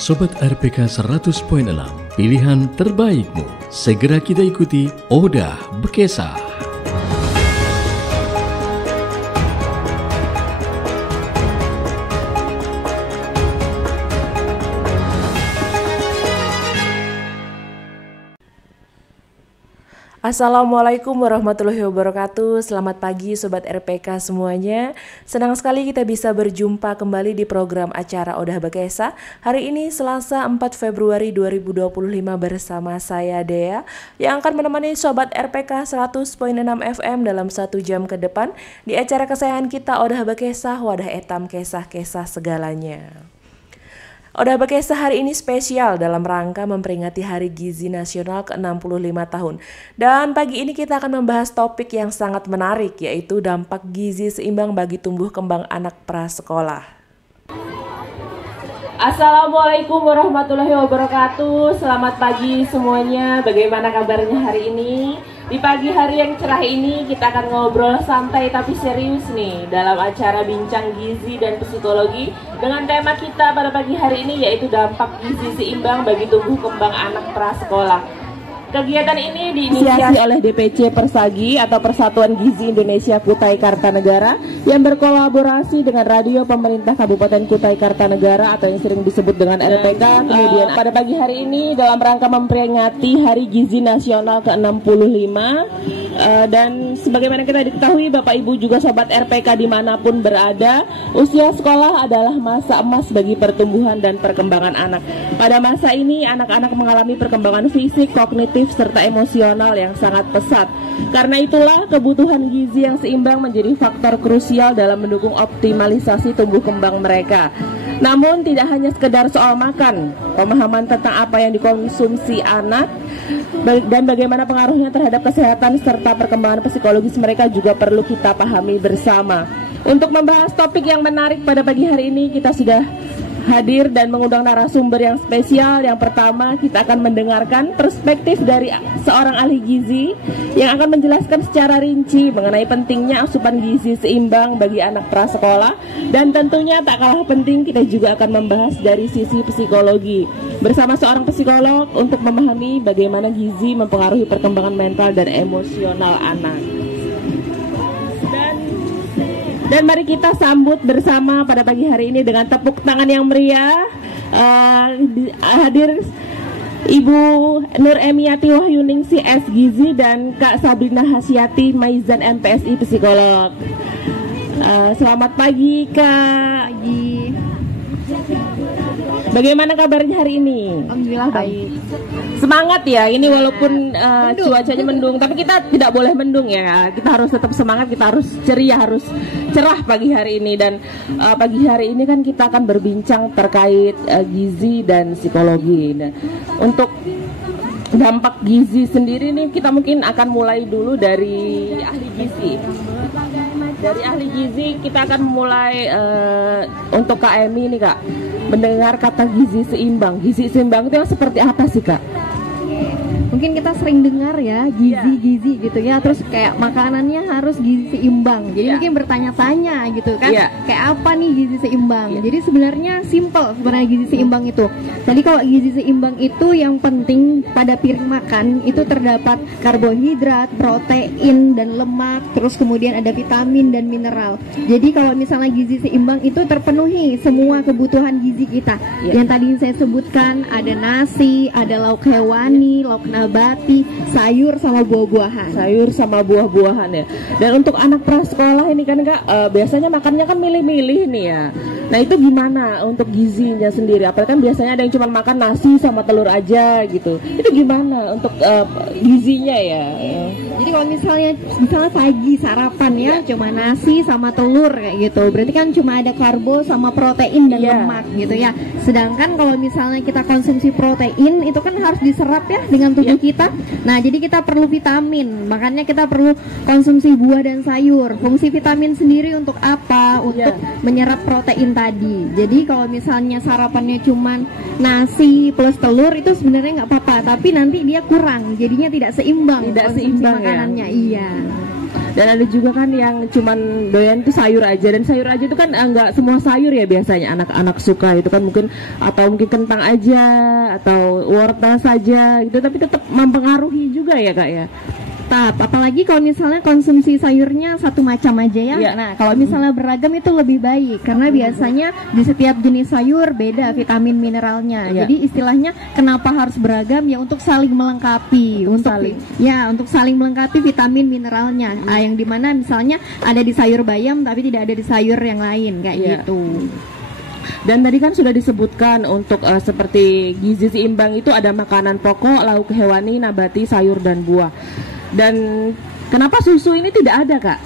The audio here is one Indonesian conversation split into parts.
Sobat RPK 100.6, pilihan terbaikmu. Segera kita ikuti Odah Bekesah. Assalamualaikum warahmatullahi wabarakatuh. Selamat pagi Sobat RPK semuanya. Senang sekali kita bisa berjumpa kembali di program acara Odah Bekesah. Hari ini Selasa 4 Februari 2025 bersama saya Dea yang akan menemani Sobat RPK 100.6 FM dalam 1 jam ke depan di acara kesayangan kita Odah Bekesah, wadah etam kesah-kesah segalanya. Odah Bekesah hari ini spesial dalam rangka memperingati Hari Gizi Nasional ke-65 tahun. Dan pagi ini kita akan membahas topik yang sangat menarik, yaitu dampak gizi seimbang bagi tumbuh kembang anak prasekolah. Assalamualaikum warahmatullahi wabarakatuh. Selamat pagi semuanya. Bagaimana kabarnya hari ini? Di pagi hari yang cerah ini kita akan ngobrol santai tapi serius nih dalam acara Bincang Gizi dan Psikologi dengan tema kita pada pagi hari ini yaitu dampak gizi seimbang bagi tumbuh kembang anak prasekolah. Kegiatan ini diinisiasi oleh DPC Persagi atau Persatuan Gizi Indonesia Kutai Kartanegara yang berkolaborasi dengan Radio Pemerintah Kabupaten Kutai Kartanegara atau yang sering disebut dengan RPK. Kemudian pada pagi hari ini dalam rangka memperingati Hari Gizi Nasional ke-65 dan sebagaimana kita diketahui Bapak Ibu juga Sobat RPK dimanapun berada, usia sekolah adalah masa emas bagi pertumbuhan dan perkembangan anak. Pada masa ini anak-anak mengalami perkembangan fisik, kognitif, serta emosional yang sangat pesat. Karena itulah kebutuhan gizi yang seimbang menjadi faktor krusial dalam mendukung optimalisasi tumbuh kembang mereka. Namun tidak hanya sekedar soal makan, pemahaman tentang apa yang dikonsumsi anak dan bagaimana pengaruhnya terhadap kesehatan serta perkembangan psikologis mereka juga perlu kita pahami bersama. Untuk membahas topik yang menarik pada pagi hari ini kita sudah hadir dan mengundang narasumber yang spesial. Yang pertama kita akan mendengarkan perspektif dari seorang ahli gizi yang akan menjelaskan secara rinci mengenai pentingnya asupan gizi seimbang bagi anak prasekolah. Dan tentunya tak kalah penting kita juga akan membahas dari sisi psikologi bersama seorang psikolog untuk memahami bagaimana gizi mempengaruhi perkembangan mental dan emosional anak. Dan mari kita sambut bersama pada pagi hari ini dengan tepuk tangan yang meriah. Hadir Ibu Nur Emiati Wahyuningsi S Gizi dan Kak Sabrina Hasyati Maizan MPSI Psikolog. Selamat pagi Kak. Pagi. Bagaimana kabarnya hari ini? Alhamdulillah baik. Semangat ya, ini walaupun cuacanya mendung, tapi kita tidak boleh mendung ya. Kita harus tetap semangat, kita harus ceria, harus cerah pagi hari ini. Dan pagi hari ini kan kita akan berbincang terkait gizi dan psikologi. Nah, untuk dampak gizi sendiri nih kita mungkin akan mulai dulu dari ahli gizi. Dari ahli gizi kita akan mulai untuk Kak Emi nih Kak, mendengar kata gizi seimbang. Gizi seimbang itu yang seperti apa sih Kak? Mungkin kita sering dengar ya gizi-gizi gitu ya, terus kayak makanannya harus gizi seimbang. Jadi mungkin bertanya-tanya gitu kan, kayak apa nih gizi seimbang? Jadi sebenarnya simple sebenarnya gizi seimbang itu. Jadi kalau gizi seimbang itu yang penting pada piring makan itu terdapat karbohidrat, protein dan lemak, terus kemudian ada vitamin dan mineral. Jadi kalau misalnya gizi seimbang itu terpenuhi semua kebutuhan gizi kita. Yang tadi saya sebutkan ada nasi, ada lauk hewani, lauk nabati, sayur sama buah-buahan. Sayur sama buah-buahan ya. Dan untuk anak prasekolah ini kan Kak, biasanya makannya kan milih-milih nih ya. Nah itu gimana untuk gizinya sendiri? Apalagi kan biasanya ada yang cuma makan nasi sama telur aja gitu. Itu gimana untuk gizinya ya? Jadi kalau misalnya pagi sarapan ya cuma nasi sama telur kayak gitu, berarti kan cuma ada karbo sama protein dan lemak gitu ya. Sedangkan kalau misalnya kita konsumsi protein itu kan harus diserap ya dengan tubuh kita. Nah jadi kita perlu vitamin, makanya kita perlu konsumsi buah dan sayur. Fungsi vitamin sendiri untuk apa? Untuk menyerap protein tadi. Jadi kalau misalnya sarapannya cuman nasi plus telur itu sebenarnya nggak apa-apa, tapi nanti dia kurang, jadinya tidak seimbang. Tidak seimbang makanannya. Iya. Dan ada juga kan yang cuman doyan itu sayur aja, dan sayur aja itu kan nggak semua sayur ya biasanya anak-anak suka itu kan, mungkin kentang aja atau wortel saja gitu, tapi tetap mempengaruhi juga ya Kak ya. Apalagi kalau misalnya konsumsi sayurnya satu macam aja ya. Nah, kalau misalnya beragam itu lebih baik karena biasanya di setiap jenis sayur beda vitamin mineralnya. Jadi istilahnya kenapa harus beragam ya, untuk saling melengkapi, untuk saling melengkapi vitamin mineralnya. Yang dimana misalnya ada di sayur bayam tapi tidak ada di sayur yang lain kayak gitu. Dan tadi kan sudah disebutkan untuk seperti gizi seimbang itu ada makanan pokok, lauk hewani, nabati, sayur dan buah. Dan kenapa susu ini tidak ada Kak?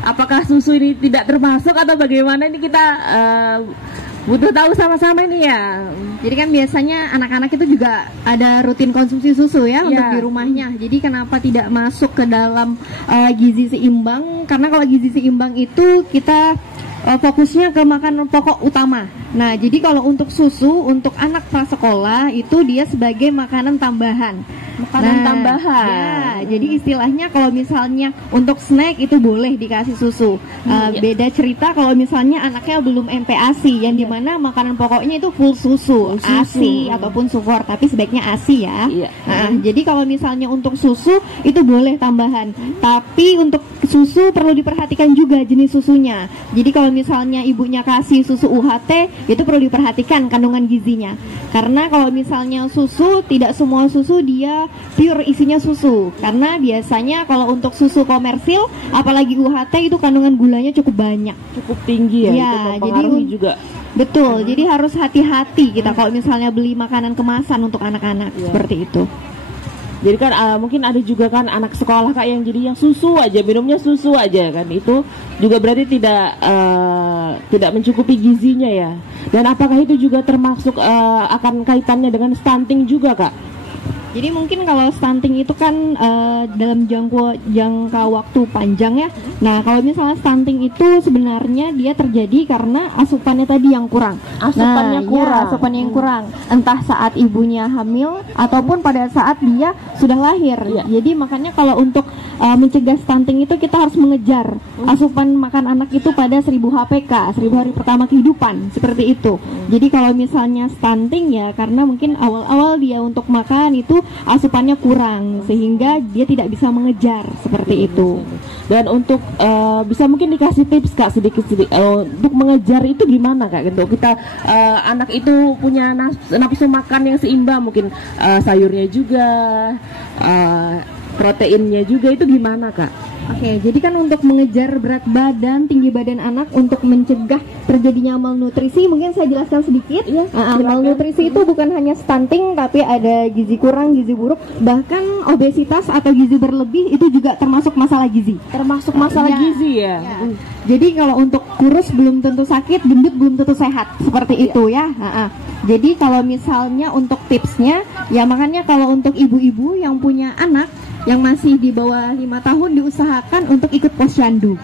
Apakah susu ini tidak termasuk atau bagaimana, ini kita butuh tahu sama-sama ini ya. Jadi kan biasanya anak-anak itu juga ada rutin konsumsi susu ya untuk di rumahnya. Jadi kenapa tidak masuk ke dalam gizi seimbang? Karena kalau gizi seimbang itu kita fokusnya ke makanan pokok utama. Nah, jadi kalau untuk susu untuk anak prasekolah itu dia sebagai makanan tambahan. Tambahan. Ya, jadi istilahnya kalau misalnya untuk snack itu boleh dikasih susu. Beda cerita kalau misalnya anaknya belum MPASI, yang dimana makanan pokoknya itu full susu, ASI ataupun sukor, tapi sebaiknya ASI ya. Jadi kalau misalnya untuk susu itu boleh tambahan, tapi untuk susu perlu diperhatikan juga jenis susunya. Jadi kalau misalnya ibunya kasih susu UHT, itu perlu diperhatikan kandungan gizinya. Karena kalau misalnya susu, tidak semua susu dia pure isinya susu. Karena biasanya kalau untuk susu komersil, apalagi UHT, itu kandungan gulanya cukup banyak, cukup tinggi ya. Itu mempengaruhi juga. Betul. Jadi harus hati-hati kita kalau misalnya beli makanan kemasan untuk anak-anak seperti itu. Jadi kan mungkin ada juga kan anak sekolah Kak yang jadi yang susu aja, minumnya susu aja kan, itu juga berarti tidak mencukupi gizinya ya. Dan apakah itu juga termasuk akan kaitannya dengan stunting juga Kak? Jadi mungkin kalau stunting itu kan dalam jangka waktu panjang ya. Nah, kalau misalnya stunting itu sebenarnya dia terjadi karena asupannya tadi yang kurang. Asupannya yang kurang. Entah saat ibunya hamil ataupun pada saat dia sudah lahir. Jadi makanya kalau untuk mencegah stunting itu kita harus mengejar asupan makan anak itu pada 1000 HPK, 1000 hari pertama kehidupan, seperti itu. Jadi kalau misalnya stunting ya karena mungkin awal-awal dia untuk makan itu asupannya kurang sehingga dia tidak bisa mengejar seperti itu. Dan untuk bisa mungkin dikasih tips Kak sedikit untuk mengejar itu gimana Kak gitu. Kita anak itu punya nafsu makan yang seimbang, mungkin sayurnya juga, proteinnya juga, itu gimana Kak? Oke, jadi kan untuk mengejar berat badan, tinggi badan anak untuk mencegah terjadinya malnutrisi, mungkin saya jelaskan sedikit. Malnutrisi itu bukan hanya stunting, tapi ada gizi kurang, gizi buruk, bahkan obesitas atau gizi berlebih itu juga termasuk masalah gizi. Termasuk masalah gizi ya. Jadi kalau untuk kurus belum tentu sakit, gendut belum tentu sehat, seperti itu ya. Jadi kalau misalnya untuk tipsnya, ya makanya kalau untuk ibu-ibu yang punya anak yang masih di bawah 5 tahun diusahakan untuk ikut posyandu.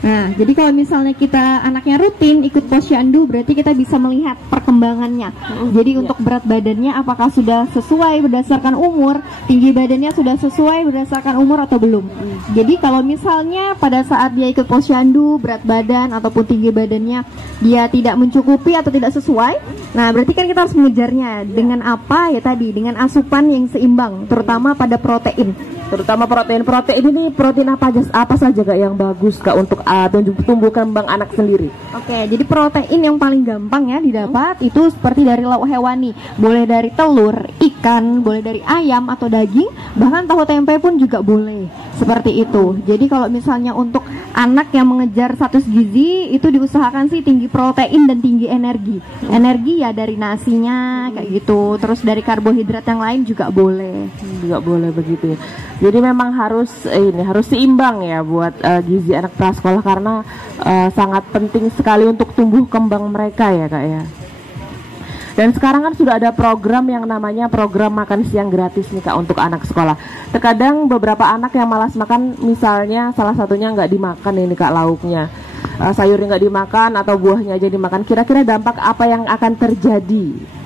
Nah, jadi kalau misalnya kita anaknya rutin ikut posyandu, berarti kita bisa melihat perkembangannya. Jadi untuk berat badannya apakah sudah sesuai berdasarkan umur, tinggi badannya sudah sesuai berdasarkan umur atau belum. Jadi kalau misalnya pada saat dia ikut posyandu berat badan ataupun tinggi badannya dia tidak mencukupi atau tidak sesuai, nah berarti kan kita harus mengejarnya dengan apa ya tadi, dengan asupan yang seimbang, terutama pada protein. Terutama protein ini protein apa saja Kak yang bagus Kak untuk tumbuh kembang anak sendiri? Oke, jadi protein yang paling gampang ya didapat itu seperti dari lauk hewani, boleh dari telur, ikan, boleh dari ayam atau daging, bahkan tahu tempe pun juga boleh, seperti itu. Jadi kalau misalnya untuk anak yang mengejar status gizi itu diusahakan sih tinggi protein dan tinggi energi. Energi ya dari nasinya kayak gitu, terus dari karbohidrat yang lain juga boleh. Juga boleh begitu ya. Jadi memang harus seimbang ya buat gizi anak prasekolah karena sangat penting sekali untuk tumbuh kembang mereka ya Kak ya. Dan sekarang kan sudah ada program yang namanya program makan siang gratis nih Kak untuk anak sekolah. Terkadang beberapa anak yang malas makan, misalnya salah satunya nggak dimakan ini Kak lauknya, sayurnya nggak dimakan atau buahnya aja dimakan. Kira-kira dampak apa yang akan terjadi?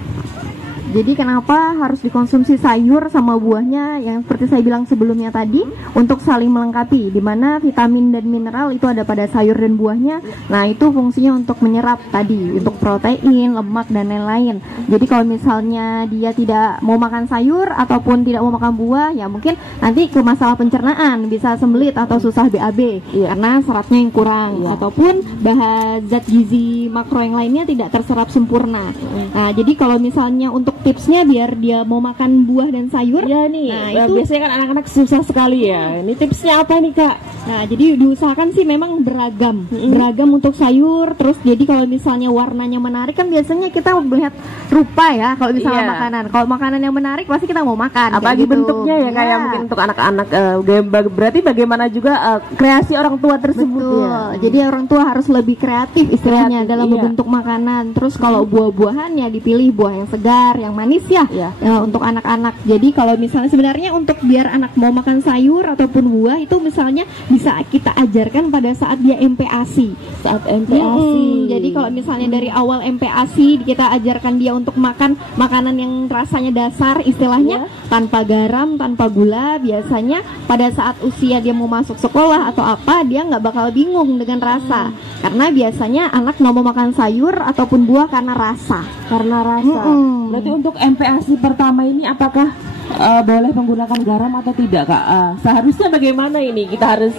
Jadi kenapa harus dikonsumsi sayur sama buahnya yang seperti saya bilang sebelumnya tadi untuk saling melengkapi, di mana vitamin dan mineral itu ada pada sayur dan buahnya. Nah, itu fungsinya untuk menyerap tadi, untuk protein, lemak dan lain-lain. Jadi kalau misalnya dia tidak mau makan sayur ataupun tidak mau makan buah, ya mungkin nanti ke masalah pencernaan, bisa sembelit atau susah BAB karena seratnya yang kurang ataupun zat gizi makro yang lainnya tidak terserap sempurna. Nah, jadi kalau misalnya untuk tipsnya biar dia mau makan buah dan sayur ya nih, nah, itu biasanya kan anak-anak susah sekali ya. Ini tipsnya apa nih Kak? Nah, jadi diusahakan sih memang beragam untuk sayur. Terus jadi kalau misalnya warnanya menarik kan biasanya kita melihat rupa ya kalau misalnya makanan. Kalau makanan yang menarik pasti kita mau makan. Apalagi gitu. bentuknya ya kayak mungkin untuk anak-anak. Berarti bagaimana juga kreasi orang tua tersebut. Betul. Ya. Jadi orang tua harus lebih kreatif istilahnya dalam membentuk makanan. Terus kalau buah-buahan ya dipilih buah yang segar, yang manis ya untuk anak-anak. Jadi kalau misalnya sebenarnya untuk biar anak mau makan sayur ataupun buah itu misalnya bisa kita ajarkan pada saat dia MPASI. Saat MPASI. Jadi kalau misalnya dari awal MPASI kita ajarkan dia untuk makan makanan yang rasanya dasar istilahnya tanpa garam, tanpa gula, biasanya pada saat usia dia mau masuk sekolah atau apa dia nggak bakal bingung dengan rasa. Karena biasanya anak nggak mau makan sayur ataupun buah karena rasa. Berarti untuk MPASI pertama ini apakah boleh menggunakan garam atau tidak Kak? Seharusnya bagaimana ini? Kita harus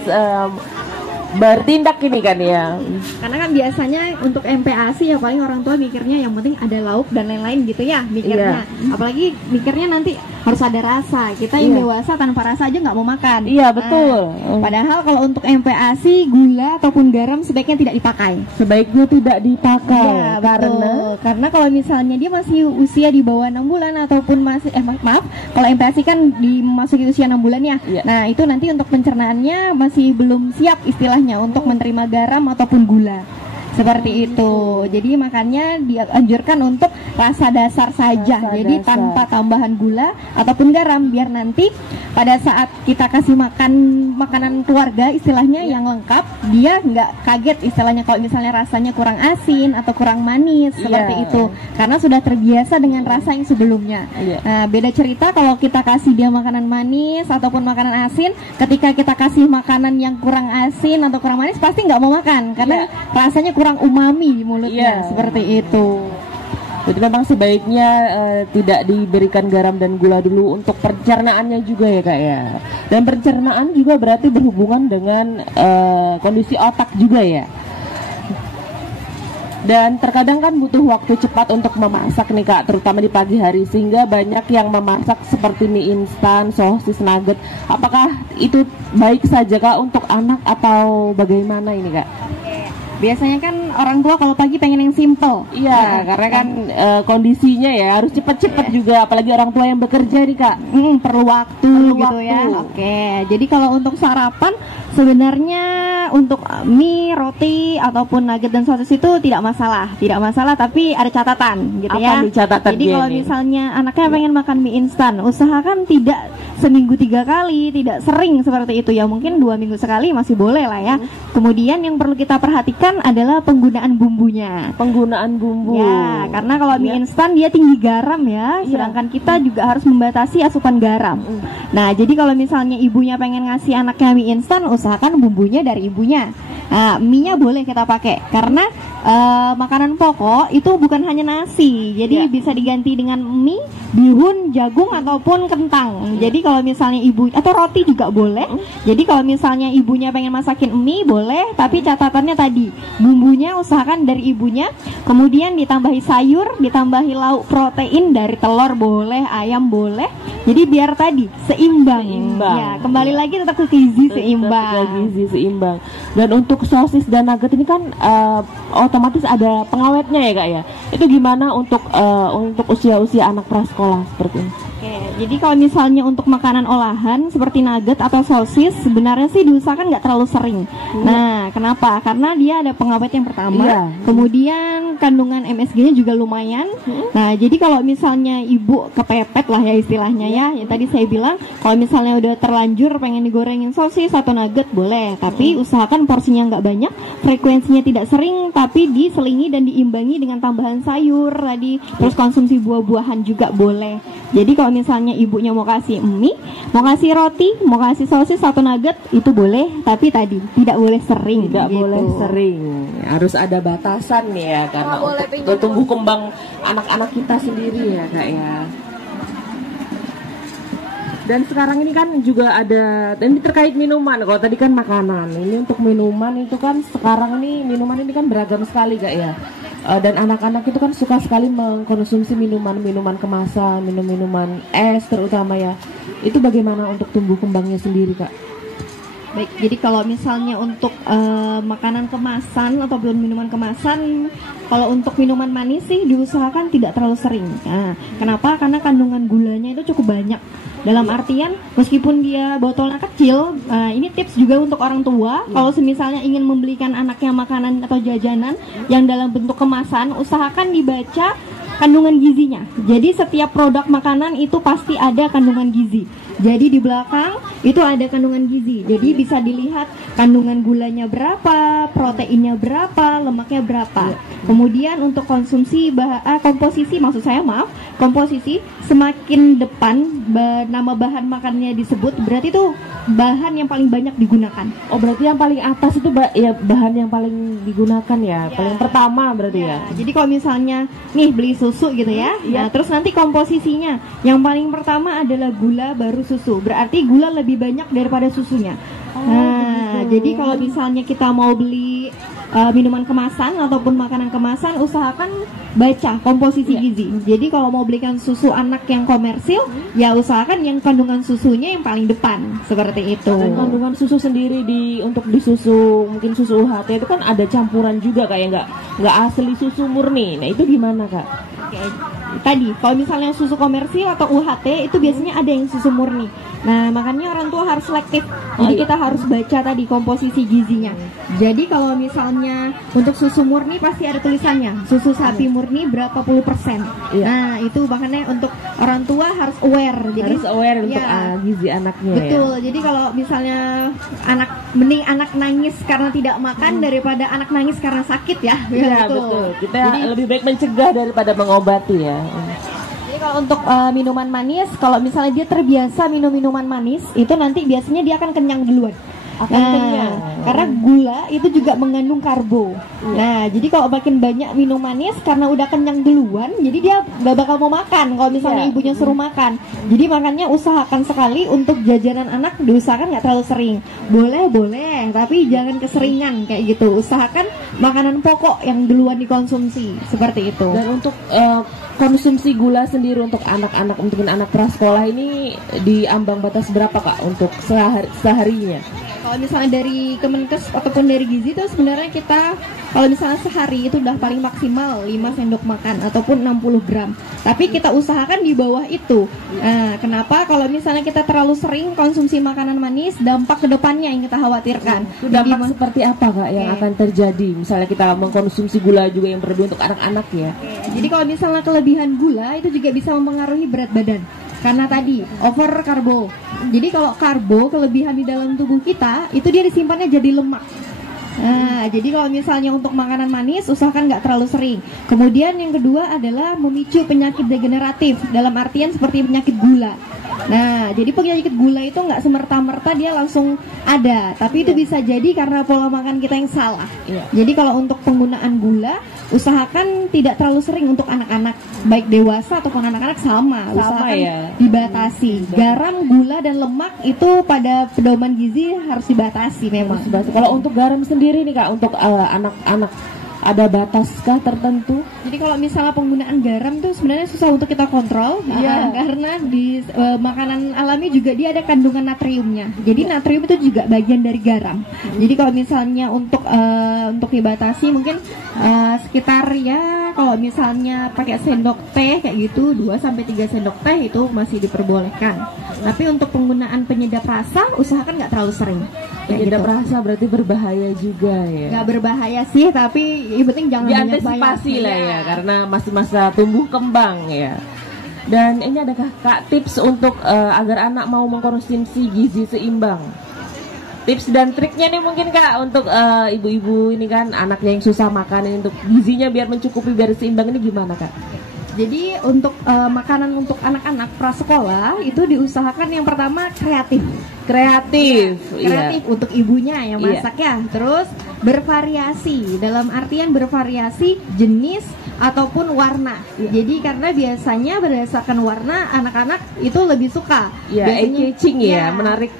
bertindak ini kan ya. Karena kan biasanya untuk MPASI ya paling orang tua mikirnya yang penting ada lauk dan lain-lain gitu ya mikirnya. Apalagi mikirnya nanti harus ada rasa. Kita yang dewasa tanpa rasa aja nggak mau makan. Iya betul. Padahal kalau untuk MPASI gula ataupun garam sebaiknya tidak dipakai. Sebaiknya tidak dipakai. Ya, karena kalau misalnya dia masih usia di bawah 6 bulan ataupun masih kalau MPASI kan dimasuki usia 6 bulan ya. Nah, itu nanti untuk pencernaannya masih belum siap istilahnya untuk menerima garam ataupun gula. Seperti itu. Jadi makanya dianjurkan untuk rasa dasar saja. Jadi tanpa tambahan gula ataupun garam biar nanti pada saat kita kasih makan makanan keluarga istilahnya yang lengkap, dia nggak kaget istilahnya kalau misalnya rasanya kurang asin atau kurang manis seperti itu. Karena sudah terbiasa dengan rasa yang sebelumnya. Nah, beda cerita kalau kita kasih dia makanan manis ataupun makanan asin, ketika kita kasih makanan yang kurang asin atau kurang manis pasti nggak mau makan karena rasanya kurang umami di mulutnya seperti itu. Jadi memang sebaiknya tidak diberikan garam dan gula dulu untuk pencernaannya juga ya Kak ya. Dan pencernaan juga berarti berhubungan dengan kondisi otak juga ya. Dan terkadang kan butuh waktu cepat untuk memasak nih Kak, terutama di pagi hari, sehingga banyak yang memasak seperti mie instan, sosis, nugget. Apakah itu baik saja Kak untuk anak atau bagaimana ini Kak? Biasanya kan orang tua kalau pagi pengen yang simple. Iya, karena kan kondisinya ya harus cepat-cepat juga, apalagi orang tua yang bekerja nih Kak. Perlu waktu gitu ya. Oke, jadi kalau untuk sarapan sebenarnya untuk mie, roti ataupun nugget dan sosis itu tidak masalah, tapi ada catatan gitu ya. Jadi kalau misalnya anaknya pengen makan mie instan, usahakan tidak seminggu 3 kali, tidak sering seperti itu ya, mungkin 2 minggu sekali masih boleh lah ya. Kemudian yang perlu kita perhatikan adalah penggunaan bumbunya. Ya, karena kalau mie instan dia tinggi garam ya, sedangkan kita juga harus membatasi asupan garam. Nah, jadi kalau misalnya ibunya pengen ngasih anaknya mie instan, usahakan bumbunya dari ibunya. Nah, mie-nya boleh kita pakai karena makanan pokok itu bukan hanya nasi, jadi bisa diganti dengan mie, bihun, jagung ataupun kentang. Jadi kalau misalnya ibu atau roti juga boleh. Jadi kalau misalnya ibunya pengen masakin mie boleh, tapi catatannya tadi bumbunya usahakan dari ibunya, kemudian ditambahi sayur, ditambahi lauk protein dari telur boleh, ayam boleh. Jadi biar tadi seimbang. Ya, kembali lagi tetap ke gizi seimbang. Dan untuk sosis dan nugget ini kan otomatis ada pengawetnya ya Kak ya. Itu gimana untuk usia-usia anak prasekolah seperti ini? Jadi kalau misalnya untuk makanan olahan seperti nugget atau sosis sebenarnya sih diusahakan nggak terlalu sering. Nah, kenapa? Karena dia ada pengawet yang pertama, kemudian kandungan MSG-nya juga lumayan. Nah, jadi kalau misalnya ibu kepepet lah ya istilahnya ya, yang tadi saya bilang kalau misalnya udah terlanjur pengen digorengin sosis atau nugget boleh, tapi usahakan porsinya nggak banyak, frekuensinya tidak sering, tapi diselingi dan diimbangi dengan tambahan sayur tadi, terus konsumsi buah-buahan juga boleh. Jadi kalau misalnya ibunya mau kasih mie, mau kasih roti, mau kasih sosis atau nugget itu boleh, tapi tadi tidak boleh sering. Tidak boleh sering. Harus ada batasan nih ya karena untuk tumbuh kembang anak-anak kita sendiri ya Kak ya. Dan sekarang ini kan juga ada, ini terkait minuman. Kalau tadi kan makanan, ini untuk minuman itu kan sekarang ini minuman ini kan beragam sekali Kak ya. Dan anak-anak itu kan suka sekali mengkonsumsi minuman kemasan, minuman es terutama ya. Itu bagaimana untuk tumbuh kembangnya sendiri Kak? Baik, jadi kalau misalnya untuk makanan kemasan ataupun minuman kemasan, kalau untuk minuman manis sih diusahakan tidak terlalu sering. Nah, kenapa? Karena kandungan gulanya itu cukup banyak. Dalam artian meskipun dia botolnya kecil, ini tips juga untuk orang tua. Kalau misalnya ingin membelikan anaknya makanan atau jajanan yang dalam bentuk kemasan, usahakan dibaca kandungan gizinya. Jadi setiap produk makanan itu pasti ada kandungan gizi. Jadi di belakang itu ada kandungan gizi. Jadi bisa dilihat kandungan gulanya berapa, proteinnya berapa, lemaknya berapa. Kemudian untuk komposisi komposisi semakin depan nama bahan makannya disebut, berarti itu bahan yang paling banyak digunakan. Oh, berarti yang paling atas itu ya bahan yang paling digunakan ya, paling pertama berarti ya. Jadi kalau misalnya nih beli susu gitu ya, nah terus nanti komposisinya yang paling pertama adalah gula baru susu. Berarti gula lebih banyak daripada susunya. Jadi kalau misalnya kita mau beli minuman kemasan ataupun makanan kemasan, usahakan baca komposisi gizi. Jadi kalau mau belikan susu anak yang komersil, ya usahakan yang kandungan susunya yang paling depan, seperti itu. Dan kandungan susu sendiri untuk di susu, mungkin susu UHT itu kan ada campuran juga kayak nggak asli susu murni. Nah itu gimana Kak? Tadi kalau misalnya susu komersil atau UHT itu biasanya ada yang susu murni. Nah makanya orang tua harus selektif. Jadi kita harus baca tadi komposisi gizinya. Jadi kalau misalnya untuk susu murni pasti ada tulisannya, susu sapi murni berapa puluh %. Nah itu makanya untuk orang tua harus aware. Jadi harus aware untuk gizi anaknya. Betul. Jadi kalau misalnya mending anak nangis karena tidak makan daripada anak nangis karena sakit ya. Iya betul. Kita lebih baik mencegah daripada mengobati ya. Jadi kalau untuk minuman manis, kalau misalnya dia terbiasa minum minuman manis, itu nanti biasanya dia akan kenyang duluan. Kenyang. Karena gula itu juga mengandung karbo. Nah, jadi kalau makin banyak minum manis karena udah kenyang duluan, jadi dia gak bakal mau makan kalau misalnya ibunya suruh makan. Jadi makanya usahakan sekali untuk jajanan anak diusahakan nggak terlalu sering. Boleh, tapi jangan keseringan kayak gitu. Usahakan makanan pokok yang duluan dikonsumsi seperti itu. Dan untuk konsumsi gula sendiri untuk anak-anak, mungkin anak prasekolah ini di ambang batas berapa Kak untuk seharinya? Kalau misalnya dari Kemenkes ataupun dari gizi itu sebenarnya kita kalau misalnya sehari itu udah paling maksimal 5 sendok makan ataupun 60 gram. Tapi kita usahakan di bawah itu. Nah, kenapa? Kalau misalnya kita terlalu sering konsumsi makanan manis, dampak kedepannya yang kita khawatirkan. Itu dampak seperti apa Kak yang akan terjadi? Misalnya kita mengkonsumsi gula juga yang berlebih untuk anak-anak ya. Jadi kalau misalnya kelebihan gula itu juga bisa mempengaruhi berat badan. Karena tadi over karbo. Jadi kalau karbo kelebihan di dalam tubuh kita itu dia disimpannya jadi lemak. Nah, jadi kalau misalnya untuk makanan manis usahakan nggak terlalu sering. Kemudian yang kedua adalah memicu penyakit degeneratif dalam artian seperti penyakit gula. Nah, jadi penyakit gula itu nggak semerta-merta dia langsung ada, tapi itu bisa jadi karena pola makan kita yang salah. Jadi kalau untuk penggunaan gula, usahakan tidak terlalu sering untuk anak-anak, baik dewasa ataupun anak-anak sama usahakan dibatasi. Garam, gula dan lemak itu pada pedoman gizi harus dibatasi memang. Kalau untuk garam sendiri nih Kak, untuk anak-anak Ada bataskah tertentu? Jadi kalau misalnya penggunaan garam tuh sebenarnya susah untuk kita kontrol, karena di makanan alami juga dia ada kandungan natriumnya. Jadi natrium itu juga bagian dari garam. Jadi kalau misalnya untuk dibatasi mungkin sekitar ya kalau misalnya pakai sendok teh kayak gitu 2-3 sendok teh itu masih diperbolehkan. Tapi untuk penggunaan penyedap rasa usahakan nggak terlalu sering. Penyedap rasa berarti berbahaya juga ya? Nggak berbahaya sih, tapi yang penting jangan diantisipasi lah ya, karena masih masa tumbuh kembang ya. Dan ini adakah Kak tips untuk agar anak mau mengkonsumsi gizi seimbang? Tips dan triknya nih mungkin Kak untuk ibu-ibu ini kan anaknya yang susah makan ini, untuk gizinya biar mencukupi biar seimbang ini gimana Kak? Jadi untuk makanan untuk anak-anak prasekolah itu diusahakan yang pertama kreatif untuk ibunya yang masak ya. Terus bervariasi, dalam artian bervariasi jenis ataupun warna. Jadi karena biasanya berdasarkan warna anak-anak itu lebih suka. Catching menarik.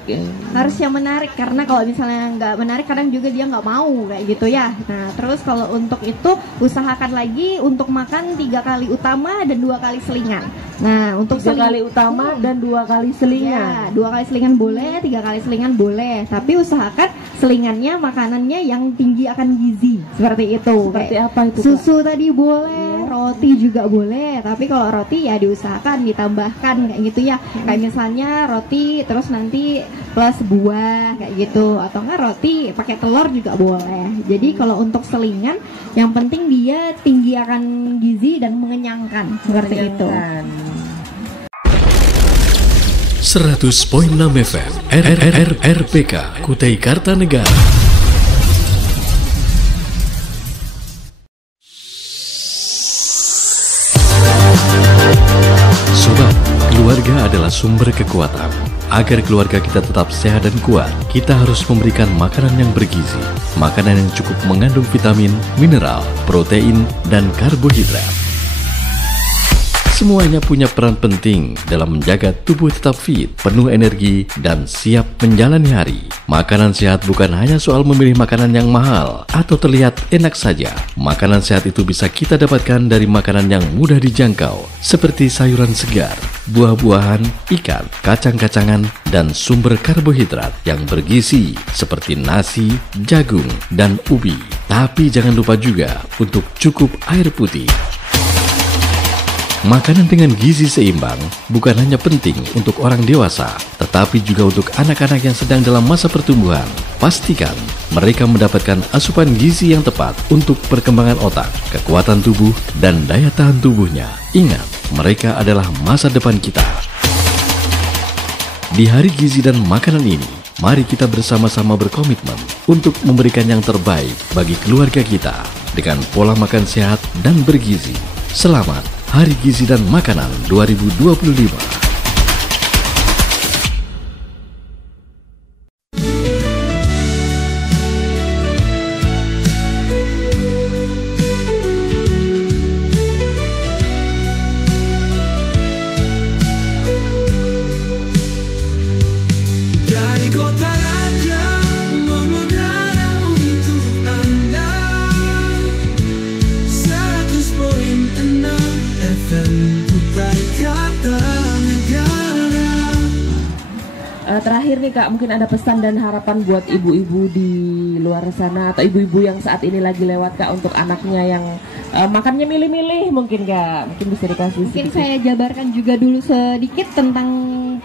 Harus yang menarik, karena kalau misalnya nggak menarik kadang juga dia nggak mau kayak gitu ya. Nah terus kalau untuk itu usahakan lagi untuk makan 3 kali utama dan 2 kali selingan. Nah untuk 3 kali utama dan 2 kali selingan. Ya, 2 kali selingan boleh, 3 kali selingan boleh. Tapi usahakan selingannya makanannya yang tinggi akan gizi. Seperti itu. Seperti apa itu? Susu tadi boleh, roti juga boleh. Tapi kalau roti ya diusahakan ditambahkan kayak gitu ya. Kayak misalnya roti terus nanti plus buah kayak gitu, atau enggak roti pakai telur juga boleh. Jadi kalau untuk selingan yang penting dia tinggi akan gizi dan mengenyangkan. Seperti itu. 100.6 FM RPK Kutai Kartanegara. Sobat, keluarga adalah sumber kekuatan. Agar keluarga kita tetap sehat dan kuat, kita harus memberikan makanan yang bergizi, makanan yang cukup mengandung vitamin, mineral, protein, dan karbohidrat. Semuanya punya peran penting dalam menjaga tubuh tetap fit, penuh energi, dan siap menjalani hari. Makanan sehat bukan hanya soal memilih makanan yang mahal atau terlihat enak saja. Makanan sehat itu bisa kita dapatkan dari makanan yang mudah dijangkau, seperti sayuran segar, buah-buahan, ikan, kacang-kacangan, dan sumber karbohidrat yang bergizi seperti nasi, jagung, dan ubi. Tapi jangan lupa juga untuk cukup air putih. Makanan dengan gizi seimbang bukan hanya penting untuk orang dewasa, tetapi juga untuk anak-anak yang sedang dalam masa pertumbuhan. Pastikan mereka mendapatkan asupan gizi yang tepat untuk perkembangan otak, kekuatan tubuh, dan daya tahan tubuhnya. Ingat, mereka adalah masa depan kita. Di Hari Gizi dan Makanan ini, mari kita bersama-sama berkomitmen untuk memberikan yang terbaik bagi keluarga kita dengan pola makan sehat dan bergizi. Selamat Hari Gizi dan Makanan 2025. Dari kota raja mengudara untuk Anda 100.6 FM Kutai Kartanegara. Terakhir nih Kak, mungkin ada pesan dan harapan buat ibu-ibu di luar sana atau ibu-ibu yang saat ini lagi lewat Kak, untuk anaknya yang makannya milih-milih mungkin Kak, mungkin bisa dikasih mungkin sedikit. saya jabarkan juga dulu sedikit tentang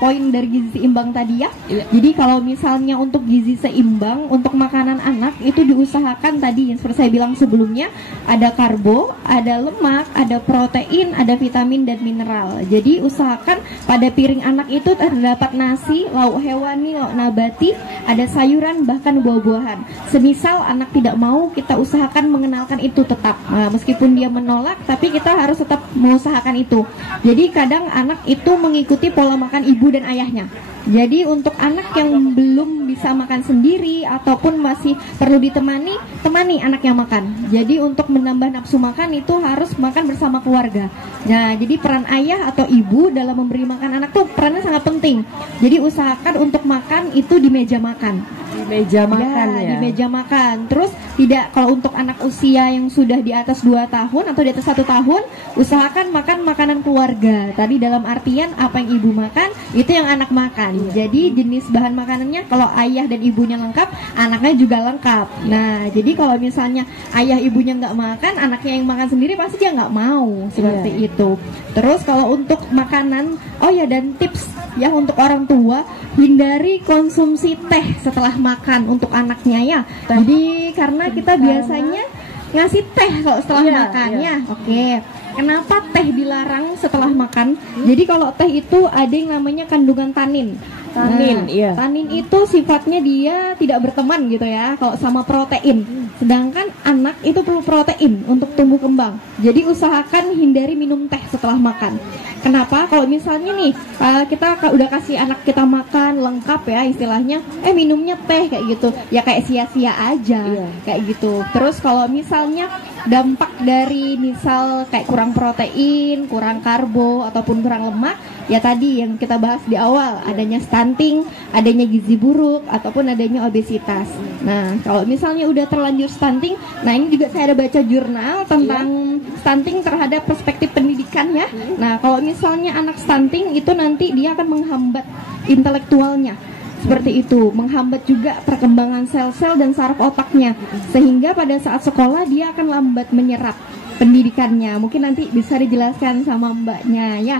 poin dari gizi seimbang tadi ya. Jadi kalau misalnya untuk gizi seimbang untuk makanan anak itu diusahakan tadi yang seperti saya bilang sebelumnya, ada karbo, ada lemak, ada protein, ada vitamin dan mineral. Jadi usahakan pada piring anak itu terdapat nasi, lauk hewani, lauk nabati, ada sayuran, bahkan buah-buahan. Semisal anak tidak mau, kita usahakan mengenalkan itu tetap. Meskipun dia menolak, tapi kita harus tetap mengusahakan itu. Jadi kadang anak itu mengikuti pola makan ibu dan ayahnya. Jadi untuk anak yang belum bisa makan sendiri ataupun masih perlu ditemani, temani anak yang makan. Jadi untuk menambah nafsu makan itu harus makan bersama keluarga. Nah, jadi peran ayah atau ibu dalam memberi makan anak tuh perannya sangat penting. Jadi usahakan untuk makan itu di meja makan. meja makan ya. Di meja makan. Terus tidak, kalau untuk anak usia yang sudah di atas 2 tahun atau di atas 1 tahun, usahakan makan makanan keluarga. Tadi dalam artian apa yang ibu makan itu yang anak makan. Jadi jenis bahan makanannya kalau ayah dan ibunya lengkap, anaknya juga lengkap. Nah, jadi kalau misalnya ayah ibunya nggak makan, anaknya yang makan sendiri pasti dia nggak mau, seperti itu. Terus kalau untuk makanan, oh ya, dan tips ya untuk orang tua, hindari konsumsi teh setelah makan untuk anaknya ya. Jadi karena kita biasanya ngasih teh kalau setelah makan ya. Oke. Kenapa teh dilarang setelah makan? Jadi kalau teh itu ada yang namanya kandungan tanin. Tanin itu sifatnya dia tidak berteman gitu ya kalau sama protein. Sedangkan anak itu perlu protein untuk tumbuh kembang. Jadi usahakan hindari minum teh setelah makan. Kenapa? Kalau misalnya nih kita udah kasih anak kita makan lengkap ya istilahnya, minumnya teh kayak gitu, ya kayak sia-sia aja kayak gitu. Terus kalau misalnya dampak dari misal kayak kurang protein, kurang karbo ataupun kurang lemak, ya tadi yang kita bahas di awal, adanya stunting, adanya gizi buruk ataupun adanya obesitas. Nah, kalau misalnya udah terlanjur stunting, nah ini juga saya ada baca jurnal tentang stunting terhadap perspektif pendidikan ya. Nah, kalau misalnya anak stunting itu nanti dia akan menghambat intelektualnya. Seperti itu, menghambat juga perkembangan sel-sel dan saraf otaknya, sehingga pada saat sekolah dia akan lambat menyerap pendidikannya. Mungkin nanti bisa dijelaskan sama mbaknya ya.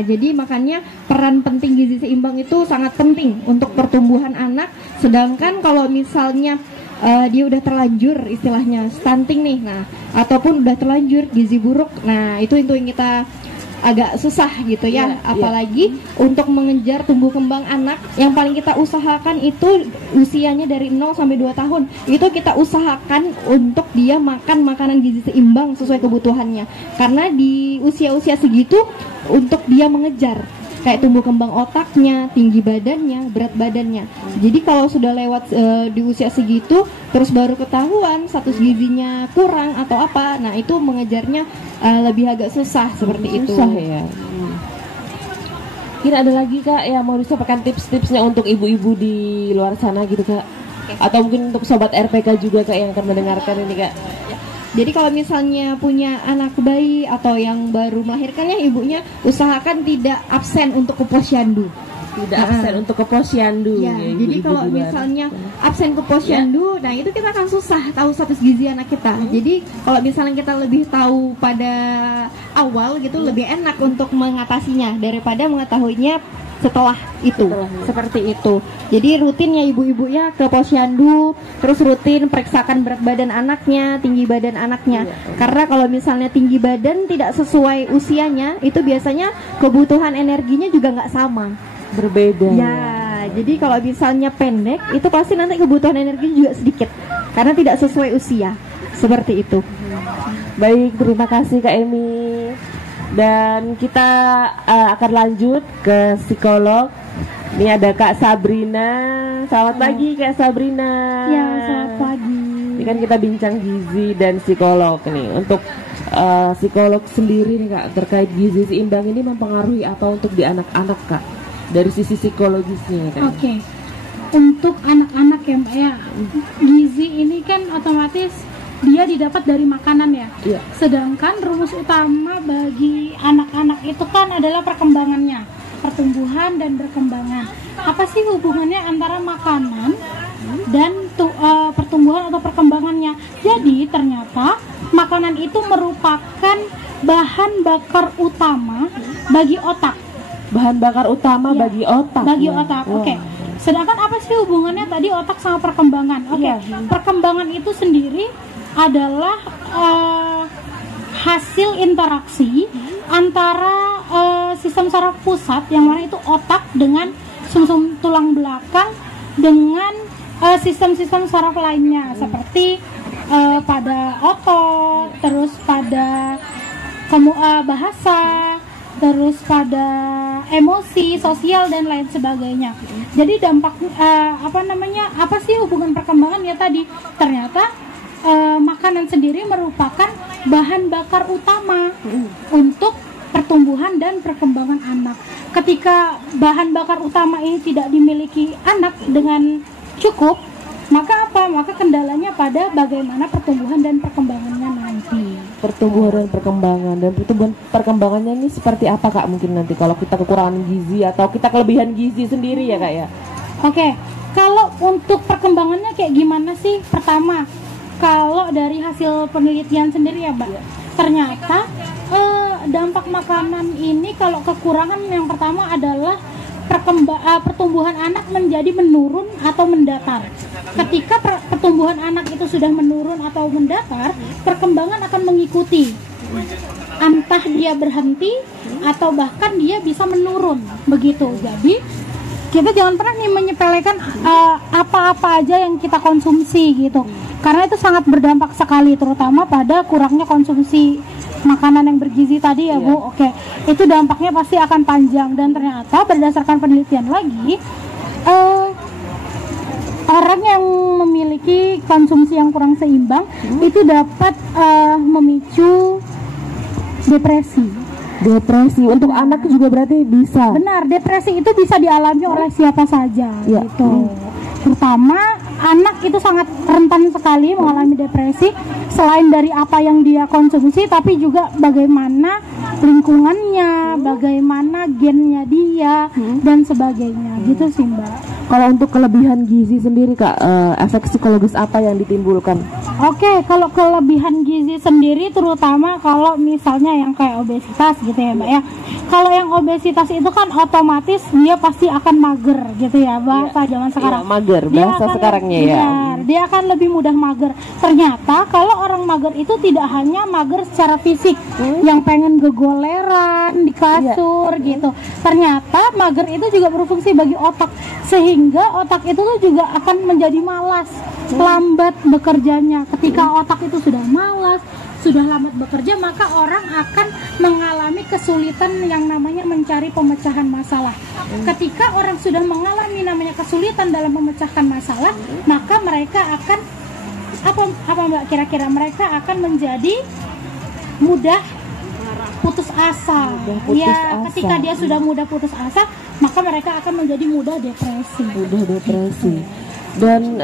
Jadi makanya peran penting gizi seimbang itu sangat penting untuk pertumbuhan anak. Sedangkan kalau misalnya dia udah terlanjur istilahnya stunting nih, nah ataupun udah terlanjur gizi buruk, nah itu yang kita agak susah gitu ya, apalagi untuk mengejar tumbuh kembang anak. Yang paling kita usahakan itu usianya dari 0 sampai 2 tahun. Itu kita usahakan untuk dia makan makanan gizi seimbang sesuai kebutuhannya. Karena di usia-usia segitu untuk dia mengejar kayak tumbuh kembang otaknya, tinggi badannya, berat badannya. Jadi kalau sudah lewat di usia segitu, terus baru ketahuan status gizinya kurang atau apa, nah itu mengejarnya lebih agak susah seperti itu. Susah ya. Kira ada lagi Kak yang mau disampaikan tips-tipsnya untuk ibu-ibu di luar sana gitu Kak? Atau mungkin untuk sobat RPK juga Kak yang akan mendengarkan ini Kak? Jadi kalau misalnya punya anak bayi atau yang baru melahirkannya, ibunya usahakan tidak absen untuk ke posyandu. Tidak absen untuk ke posyandu. Ya, jadi kalau misalnya absen ke posyandu, nah itu kita akan susah tahu status gizi anak kita. Jadi kalau misalnya kita lebih tahu pada awal gitu, lebih enak untuk mengatasinya daripada mengetahuinya setelah itu. Seperti itu. Jadi rutin ya ibu-ibu ya ke posyandu, terus rutin periksakan berat badan anaknya, tinggi badan anaknya. Karena kalau misalnya tinggi badan tidak sesuai usianya, itu biasanya kebutuhan energinya juga nggak sama, berbeda. Ya, jadi kalau misalnya pendek, itu pasti nanti kebutuhan energinya juga sedikit karena tidak sesuai usia. Seperti itu. Baik, terima kasih Kak Emi. Dan kita akan lanjut ke psikolog. Ini ada Kak Sabrina. Selamat pagi Kak Sabrina. Ya, selamat pagi. Ini kan kita bincang gizi dan psikolog nih. Untuk psikolog sendiri nih Kak, terkait gizi seimbang ini mempengaruhi apa untuk di anak-anak Kak? Dari sisi psikologisnya Kak. Oke. Untuk anak-anak ya Mbak ya, gizi ini kan otomatis dia didapat dari makanan ya. Sedangkan rumus utama bagi anak-anak itu kan adalah perkembangannya, pertumbuhan dan perkembangan. Apa sih hubungannya antara makanan dan pertumbuhan atau perkembangannya? Jadi ternyata makanan itu merupakan bahan bakar utama bagi otak. Bahan bakar utama bagi otak. Bagi otak. Oke. Sedangkan apa sih hubungannya tadi otak sama perkembangan? Perkembangan itu sendiri adalah hasil interaksi antara sistem saraf pusat yang mana itu otak dengan sumsum tulang belakang dengan sistem-sistem saraf lainnya seperti pada otot, terus pada bahasa, terus pada emosi, sosial dan lain sebagainya. Jadi dampak apa sih hubungan perkembangan ya tadi? Ternyata makanan sendiri merupakan bahan bakar utama untuk pertumbuhan dan perkembangan anak. Ketika bahan bakar utama ini tidak dimiliki anak dengan cukup, Maka apa? Maka kendalanya pada bagaimana pertumbuhan dan perkembangannya nanti. Pertumbuhan dan perkembangannya ini seperti apa Kak? Mungkin nanti kalau kita kekurangan gizi atau kita kelebihan gizi sendiri ya Kak ya. Oke, kalau untuk perkembangannya kayak gimana sih? Pertama, kalau dari hasil penelitian sendiri ya Mbak, ternyata dampak makanan ini kalau kekurangan yang pertama adalah pertumbuhan anak menjadi menurun atau mendatar. Ketika pertumbuhan anak itu sudah menurun atau mendatar, perkembangan akan mengikuti. Entah dia berhenti atau bahkan dia bisa menurun begitu. Jadi kita jangan pernah nih menyepelekan apa-apa aja yang kita konsumsi gitu, karena itu sangat berdampak sekali, terutama pada kurangnya konsumsi makanan yang bergizi tadi ya Bu. Oke, itu dampaknya pasti akan panjang. Dan ternyata berdasarkan penelitian lagi, orang yang memiliki konsumsi yang kurang seimbang itu dapat memicu depresi untuk anak juga berarti bisa. Benar, depresi itu bisa dialami oleh siapa saja gitu. Terutama anak itu sangat rentan sekali mengalami depresi, selain dari apa yang dia konsumsi, tapi juga bagaimana lingkungannya, bagaimana gennya dia dan sebagainya gitu sih Mbak. Kalau untuk kelebihan gizi sendiri Kak, efek psikologis apa yang ditimbulkan? Oke, kalau kelebihan gizi sendiri terutama kalau misalnya yang kayak obesitas gitu ya Mbak ya. Kalau yang obesitas itu kan otomatis dia pasti akan mager gitu ya bahasa zaman sekarang. Mager, bahasa sekarangnya ya. Dia akan lebih mudah mager. Ternyata kalau orang mager itu tidak hanya mager secara fisik, yang pengen gegoleran di kasur gitu. Ternyata mager itu juga berfungsi bagi otak, sehingga otak itu tuh juga akan menjadi malas, lambat bekerjanya. Ketika otak itu sudah malas, sudah lambat bekerja, maka orang akan mengalami kesulitan yang namanya mencari pemecahan masalah. Ketika orang sudah mengalami namanya kesulitan dalam memecahkan masalah, maka mereka akan apa Mbak kira-kira, mereka akan menjadi mudah putus asa. Ketika dia sudah mudah putus asa, maka mereka akan menjadi mudah depresi. Dan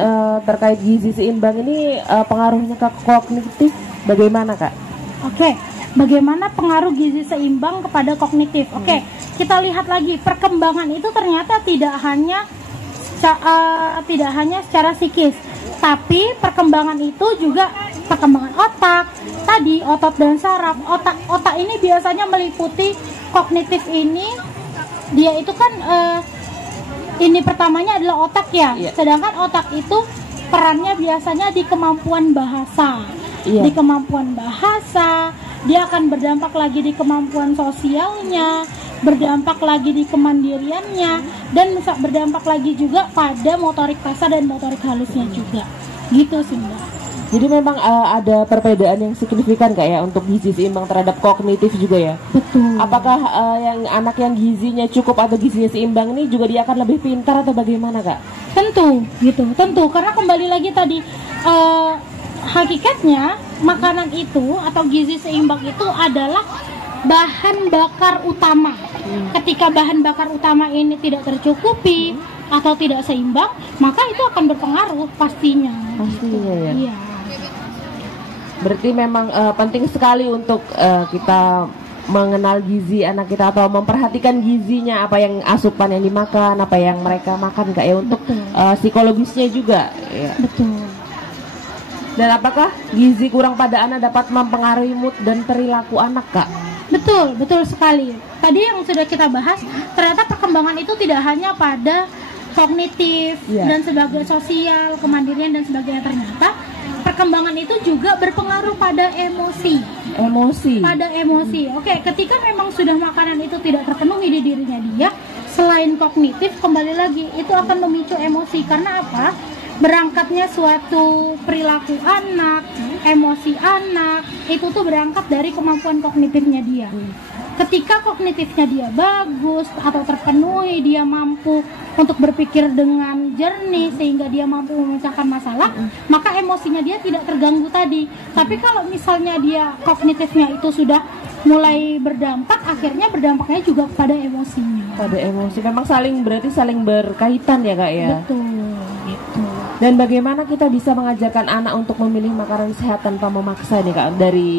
terkait gizi seimbang ini pengaruhnya ke kognitif bagaimana Kak? Oke, bagaimana pengaruh gizi seimbang kepada kognitif? Oke, kita lihat lagi perkembangan itu ternyata tidak hanya secara psikis, tapi perkembangan itu juga perkembangan otak, tadi otot dan saraf. Otak ini biasanya meliputi kognitif ini, dia itu kan ini pertamanya adalah otak ya. Sedangkan otak itu perannya biasanya di kemampuan bahasa. Di kemampuan bahasa, dia akan berdampak lagi di kemampuan sosialnya, berdampak lagi di kemandiriannya, dan bisa berdampak lagi juga pada motorik kasar dan motorik halusnya juga. Gitu sih Mbak. Jadi memang ada perbedaan yang signifikan Kak ya untuk gizi seimbang terhadap kognitif juga ya. Betul. Apakah yang anak yang gizinya cukup atau gizinya seimbang ini juga dia akan lebih pintar atau bagaimana Kak? Tentu, gitu. Tentu, karena kembali lagi tadi hakikatnya makanan itu atau gizi seimbang itu adalah bahan bakar utama. Ketika bahan bakar utama ini tidak tercukupi atau tidak seimbang, maka itu akan berpengaruh pastinya. Pastinya ya. Iya. Berarti memang penting sekali untuk kita mengenal gizi anak kita atau memperhatikan gizinya, apa yang asupan yang dimakan, apa yang mereka makan Kak ya, untuk psikologisnya juga ya. Betul. Dan apakah gizi kurang pada anak dapat mempengaruhi mood dan perilaku anak Kak? Betul, betul sekali. Tadi yang sudah kita bahas, ternyata perkembangan itu tidak hanya pada kognitif dan sebagai sosial, kemandirian dan sebagainya. Ternyata perkembangan itu juga berpengaruh pada emosi. Pada emosi. Oke, ketika memang sudah makanan itu tidak terpenuhi di dirinya dia, selain kognitif, kembali lagi itu akan memicu emosi. Karena apa? Berangkatnya suatu perilaku anak, emosi anak, itu tuh berangkat dari kemampuan kognitifnya dia. Ketika kognitifnya dia bagus atau terpenuhi, dia mampu untuk berpikir dengan jernih sehingga dia mampu memecahkan masalah, maka emosinya dia tidak terganggu tadi. Tapi kalau misalnya dia kognitifnya itu sudah mulai berdampak, akhirnya berdampaknya juga pada emosinya. Pada emosi, memang berarti saling berkaitan ya Kak ya. Betul, gitu. Dan bagaimana kita bisa mengajarkan anak untuk memilih makanan sehat tanpa memaksa nih Kak, dari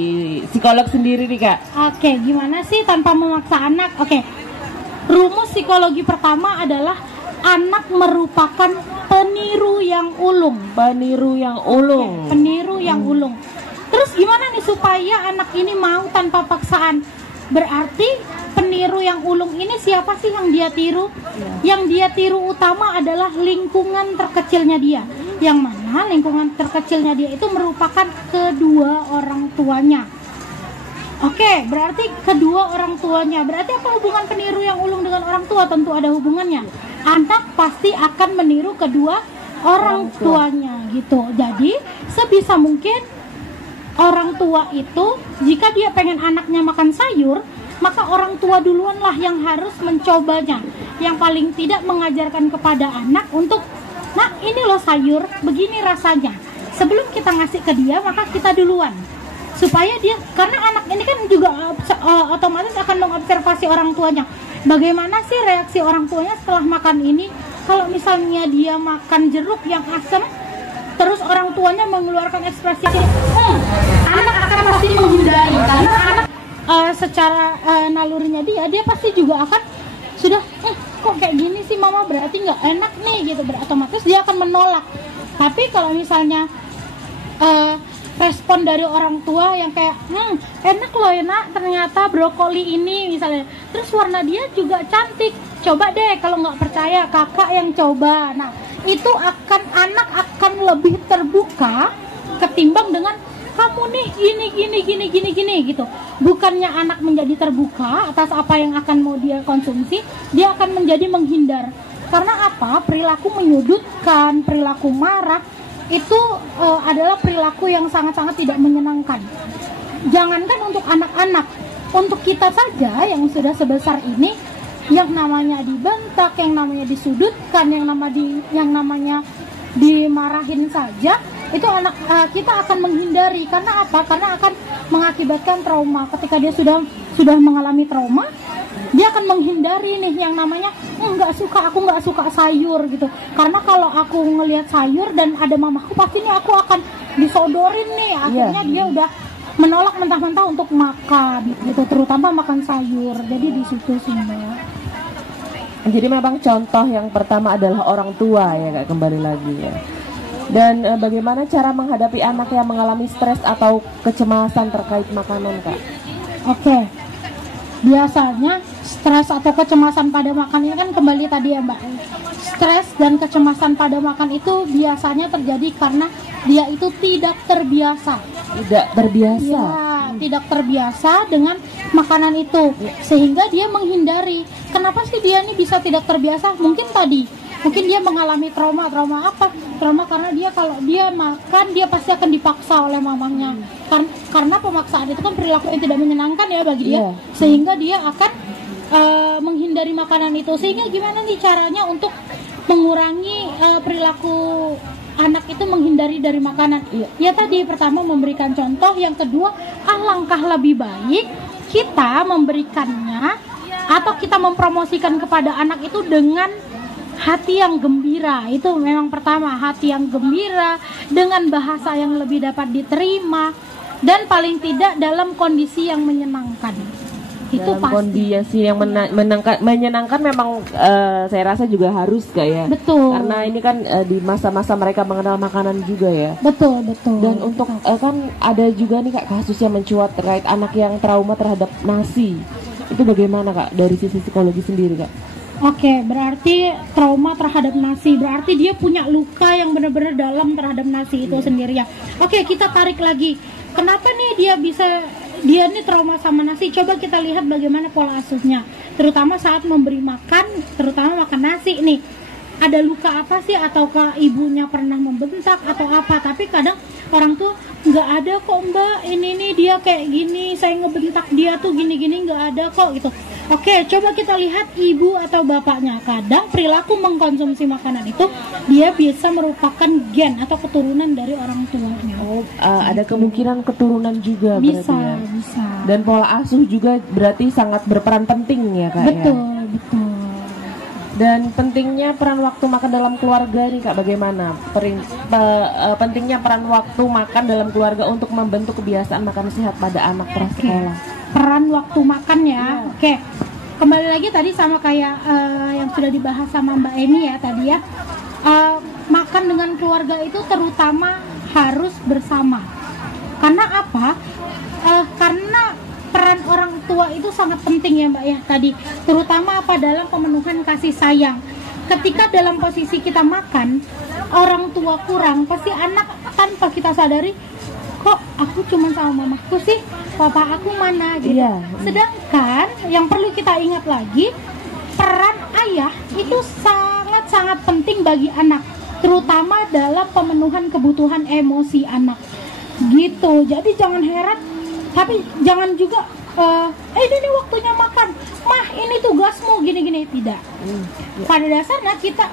psikolog sendiri nih Kak? Oke, gimana sih tanpa memaksa anak? Oke, rumus psikologi pertama adalah anak merupakan peniru yang ulung. Peniru yang ulung. Peniru yang ulung. Terus gimana nih supaya anak ini mau tanpa paksaan? Berarti peniru yang ulung ini siapa sih yang dia tiru? Yang dia tiru utama adalah lingkungan terkecilnya dia. Yang mana lingkungan terkecilnya dia itu merupakan kedua orang tuanya. Oke, berarti kedua orang tuanya. Berarti apa hubungan peniru yang ulung dengan orang tua? Tentu ada hubungannya. Anak pasti akan meniru kedua orang tuanya gitu. Jadi sebisa mungkin orang tua itu jika dia pengen anaknya makan sayur, maka orang tua duluanlah yang harus mencobanya. Yang paling tidak mengajarkan kepada anak untuk, nah ini loh sayur, begini rasanya. Sebelum kita ngasih ke dia, maka kita duluan. Supaya dia, karena anak ini kan juga otomatis akan mengobservasi orang tuanya. Bagaimana sih reaksi orang tuanya setelah makan ini? Kalau misalnya dia makan jeruk yang asam, terus orang tuanya mengeluarkan ekspresi anak akan pasti menghindari, karena anak secara nalurinya dia pasti juga akan sudah kok kayak gini sih mama, berarti nggak enak nih gitu, otomatis dia akan menolak. Tapi kalau misalnya respon dari orang tua yang kayak enak loh enak ternyata brokoli ini misalnya, terus warna dia juga cantik, coba deh, kalau nggak percaya kakak yang coba. Nah itu anak akan lebih terbuka ketimbang dengan kamu nih gini gitu. Bukannya anak menjadi terbuka atas apa yang akan mau dia konsumsi, dia akan menjadi menghindar. Karena apa? Perilaku menyudutkan, perilaku marah itu adalah perilaku yang sangat-sangat tidak menyenangkan. Jangankan untuk anak-anak, untuk kita saja yang sudah sebesar ini, yang namanya dibentak, yang namanya disudutkan, yang namanya dimarahin saja, itu anak kita akan menghindari. Karena apa? Karena akan mengakibatkan trauma. Ketika dia sudah mengalami trauma, dia akan menghindari nih yang namanya aku nggak suka sayur gitu. Karena kalau aku ngelihat sayur dan ada mamaku, pasti nih aku akan disodorin nih. Akhirnya dia udah menolak mentah-mentah untuk makan gitu, terutama makan sayur. Jadi di situ sih Mbak. Jadi memang contoh yang pertama adalah orang tua ya Kak, kembali lagi ya. Dan bagaimana cara menghadapi anak yang mengalami stres atau kecemasan terkait makanan Kak? Oke. Biasanya stres atau kecemasan pada makan ini kan kembali tadi ya Mbak. Stres dan kecemasan pada makan itu biasanya terjadi karena dia itu tidak terbiasa. Tidak terbiasa dengan makanan itu, sehingga dia menghindari. Kenapa sih dia ini bisa tidak terbiasa? Mungkin dia mengalami trauma apa? Trauma karena dia kalau dia makan dia pasti akan dipaksa oleh mamanya. Karena pemaksaan itu kan perilaku yang tidak menyenangkan ya bagi dia, sehingga dia akan menghindari makanan itu. Sehingga gimana nih caranya untuk mengurangi perilaku anak itu menghindari dari makanan? Ya tadi pertama memberikan contoh, yang kedua alangkah lebih baik kita memberikannya atau kita mempromosikan kepada anak itu dengan hati yang gembira. Itu memang pertama, hati yang gembira dengan bahasa yang lebih dapat diterima, dan paling tidak dalam kondisi yang menyenangkan. Itu dalam pasti kondisi yang menyenangkan memang saya rasa juga harus Kak ya. Betul. Karena ini kan di masa-masa mereka mengenal makanan juga ya. Betul. Dan untuk kan ada juga nih Kak kasus yang mencuat terkait anak yang trauma terhadap nasi. Itu bagaimana Kak dari sisi psikologi sendiri Kak? Oke, berarti trauma terhadap nasi, berarti dia punya luka yang benar-benar dalam terhadap nasi itu sendiri ya. Oke, kita tarik lagi. Kenapa nih dia nih trauma sama nasi? Coba kita lihat bagaimana pola asuhnya, terutama saat memberi makan, terutama makan nasi nih. Ada luka apa sih? Ataukah ibunya pernah membentak atau apa? Tapi kadang orang tuh nggak ada kok Mbak, ini nih dia kayak gini, saya ngebentak dia tuh gini-gini, nggak ada kok gitu. Oke, coba kita lihat ibu atau bapaknya. Kadang perilaku mengkonsumsi makanan itu dia bisa merupakan gen atau keturunan dari orang tuanya. Ada kemungkinan keturunan juga Bisa. Dan pola asuh juga berarti sangat berperan penting ya Kak. Betul. Dan pentingnya peran waktu makan dalam keluarga nih Kak, bagaimana? Pentingnya peran waktu makan dalam keluarga untuk membentuk kebiasaan makan sehat pada anak prasekolah. Peran waktu makan ya. Oke. Kembali lagi tadi sama kayak yang sudah dibahas sama Mbak Eni ya tadi ya. Makan dengan keluarga itu terutama harus bersama. Karena apa? Karena peran orang tua itu sangat penting ya Mbak ya tadi, terutama apa dalam pemenuhan kasih sayang. Ketika dalam posisi kita makan, orang tua kurang, pasti anak tanpa kita sadari, kok aku cuma sama mamaku sih, papa aku mana gitu. Sedangkan yang perlu kita ingat lagi, peran ayah itu sangat-sangat penting bagi anak, terutama dalam pemenuhan kebutuhan emosi anak gitu. Jadi jangan heran, tapi jangan juga ini waktunya makan, mah ini tugasmu gini-gini, tidak. Pada dasarnya kita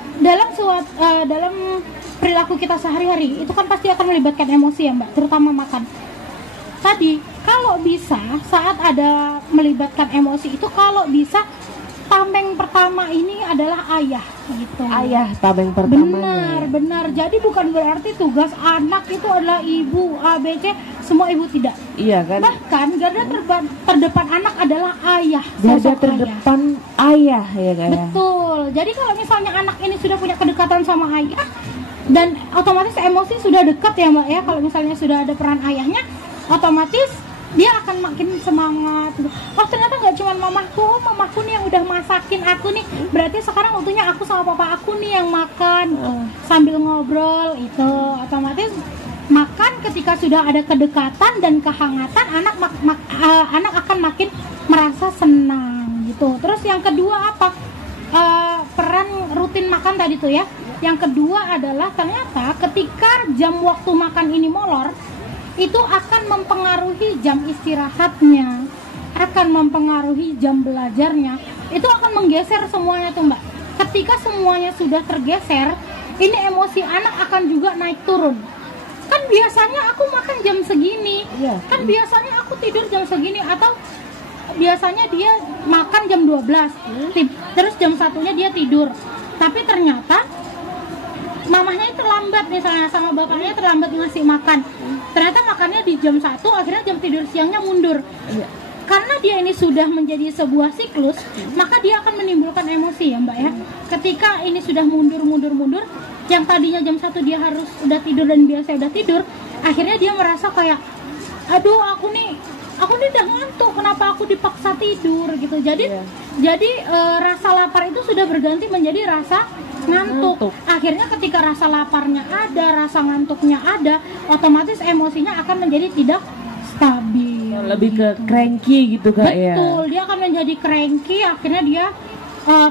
dalam perilaku kita sehari-hari itu kan pasti akan melibatkan emosi ya Mbak, terutama makan. Tadi kalau bisa saat ada melibatkan emosi itu, kalau bisa tameng pertama ini adalah ayah gitu. Ayah tameng pertamanya. Benar. Jadi bukan berarti tugas anak itu adalah ibu ABC, semua ibu tidak. Iya kan? Bahkan garda terdepan anak adalah ayah. Garda terdepan ayah ya kan? Betul. Jadi kalau misalnya anak ini sudah punya kedekatan sama ayah dan otomatis emosi sudah dekat ya Mbak ya, kalau misalnya sudah ada peran ayahnya, otomatis dia akan makin semangat. Oh ternyata nggak cuma mamaku nih yang udah masakin aku nih, berarti sekarang waktunya aku sama papa aku nih yang makan. Sambil ngobrol itu otomatis makan, ketika sudah ada kedekatan dan kehangatan, anak akan makin merasa senang gitu. Terus yang kedua apa? Peran rutin makan tadi tuh ya. Yang kedua adalah ternyata ketika jam waktu makan ini molor, itu akan mempengaruhi jam istirahatnya, akan mempengaruhi jam belajarnya, itu akan menggeser semuanya tuh Mbak. Ketika semuanya sudah tergeser, ini emosi anak akan juga naik turun. Kan biasanya aku makan jam segini, kan biasanya aku tidur jam segini, atau biasanya dia makan jam 12, terus jam 1-nya dia tidur, tapi ternyata mamahnya terlambat misalnya, sama bapaknya terlambat ngasih makan, ternyata makannya di jam 1, akhirnya jam tidur siangnya mundur. Karena dia ini sudah menjadi sebuah siklus, maka dia akan menimbulkan emosi ya Mbak ya. Ketika ini sudah mundur, yang tadinya jam 1 dia harus udah tidur dan biasa udah tidur, akhirnya dia merasa kayak, aduh aku nih udah ngantuk, kenapa aku dipaksa tidur gitu. Jadi rasa lapar itu sudah berganti menjadi rasa ngantuk. Akhirnya ketika rasa laparnya ada, rasa ngantuknya ada, otomatis emosinya akan menjadi tidak stabil. Lebih ke cranky gitu Kak ya. Betul, dia akan menjadi cranky, akhirnya dia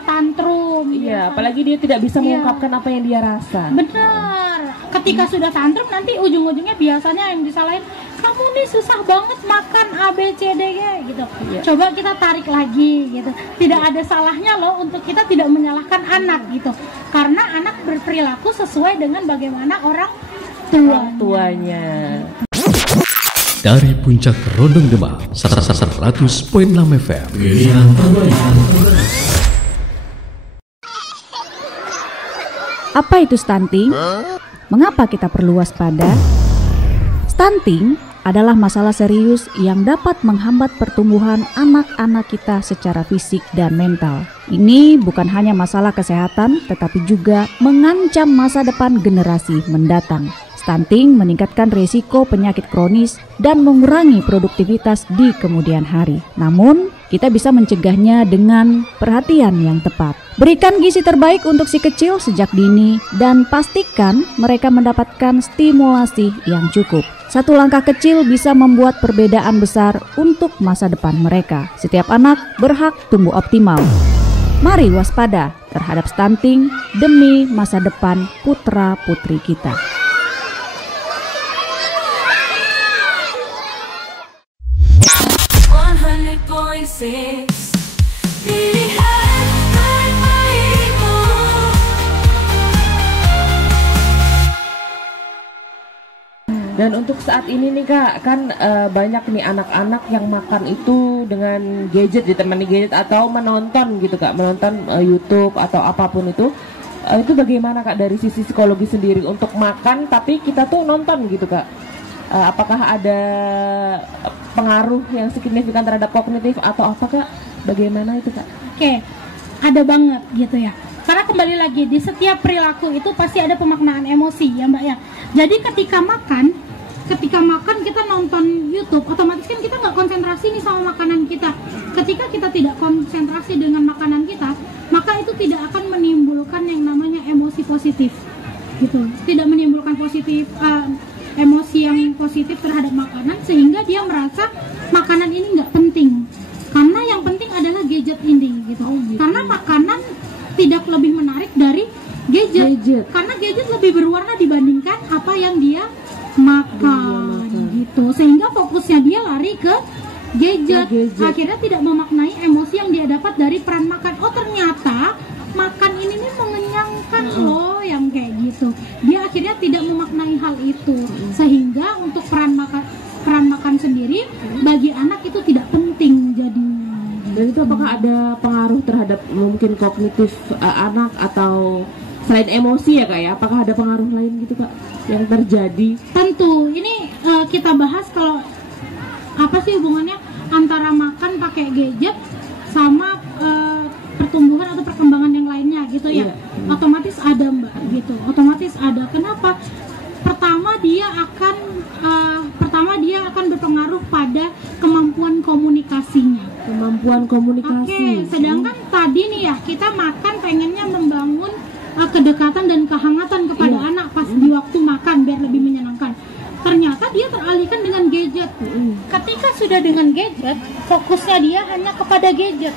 tantrum. Iya, apalagi dia tidak bisa mengungkapkan apa yang dia rasa. Benar. Ketika sudah tantrum, nanti ujung-ujungnya biasanya yang disalahin, kamu nih susah banget makan ABCD gitu. Coba kita tarik lagi gitu. Tidak ada salahnya loh untuk kita tidak menyalahkan anak gitu. Karena anak berperilaku sesuai dengan bagaimana orang tuanya. Dari puncak Rondong Demak 100.6 FM. Pilihan terbaik. Apa itu stunting? Mengapa kita perlu waspada? Stunting adalah masalah serius yang dapat menghambat pertumbuhan anak-anak kita secara fisik dan mental. Ini bukan hanya masalah kesehatan, tetapi juga mengancam masa depan generasi mendatang. Stunting meningkatkan risiko penyakit kronis dan mengurangi produktivitas di kemudian hari. Namun, kita bisa mencegahnya dengan perhatian yang tepat. Berikan gizi terbaik untuk si kecil sejak dini dan pastikan mereka mendapatkan stimulasi yang cukup. Satu langkah kecil bisa membuat perbedaan besar untuk masa depan mereka. Setiap anak berhak tumbuh optimal. Mari waspada terhadap stunting demi masa depan putra-putri kita. Dan untuk saat ini nih Kak, kan banyak nih anak-anak yang makan itu dengan gadget, ditemani gadget atau menonton gitu Kak, menonton YouTube atau apapun itu. Itu bagaimana Kak dari sisi psikologi sendiri untuk makan tapi kita tuh nonton gitu Kak? Apakah ada pengaruh yang signifikan terhadap kognitif atau apa Kak? Bagaimana itu Kak? Oke, ada banget gitu ya. Karena kembali lagi di setiap perilaku itu pasti ada pemaknaan emosi ya Mbak ya. Jadi ketika makan kita nonton YouTube, otomatis kan kita nggak konsentrasi nih sama makanan kita. Ketika kita tidak konsentrasi dengan makanan kita, maka itu tidak akan menimbulkan yang namanya emosi positif gitu. Tidak menimbulkan emosi yang positif terhadap makanan, sehingga dia merasa makanan ini nggak penting. Karena yang penting adalah gadget ini gitu. Karena makanan tidak lebih menarik dari gadget. Karena gadget lebih berwarna dibandingkan apa yang dia makan gitu. Sehingga fokusnya dia lari ke gadget. Akhirnya tidak memaknai emosi yang dia dapat dari peran makan. Oh ternyata makan ini nih mengenyangkan loh, yang kayak gitu. Dia akhirnya tidak memaknai hal itu. Sehingga untuk peran makan sendiri bagi anak itu tidak penting jadinya. Dan itu apakah ada pengaruh terhadap mungkin kognitif anak atau selain emosi ya Kak ya? Apakah ada pengaruh lain gitu Kak yang terjadi? Tentu, ini kita bahas kalau apa sih hubungannya antara makan pakai gadget sama pertumbuhan atau perkembangan yang lainnya gitu ya. Otomatis ada Mbak gitu. Otomatis ada. Kenapa? Pertama dia akan berpengaruh pada kemampuan komunikasinya. Oke, sedangkan tadi nih ya kita makan pengennya membangun kedekatan dan kehangatan kepada anak pas di waktu makan biar lebih menyenangkan. Ternyata dia teralihkan dengan gadget. Ketika sudah dengan gadget, fokusnya dia hanya kepada gadget.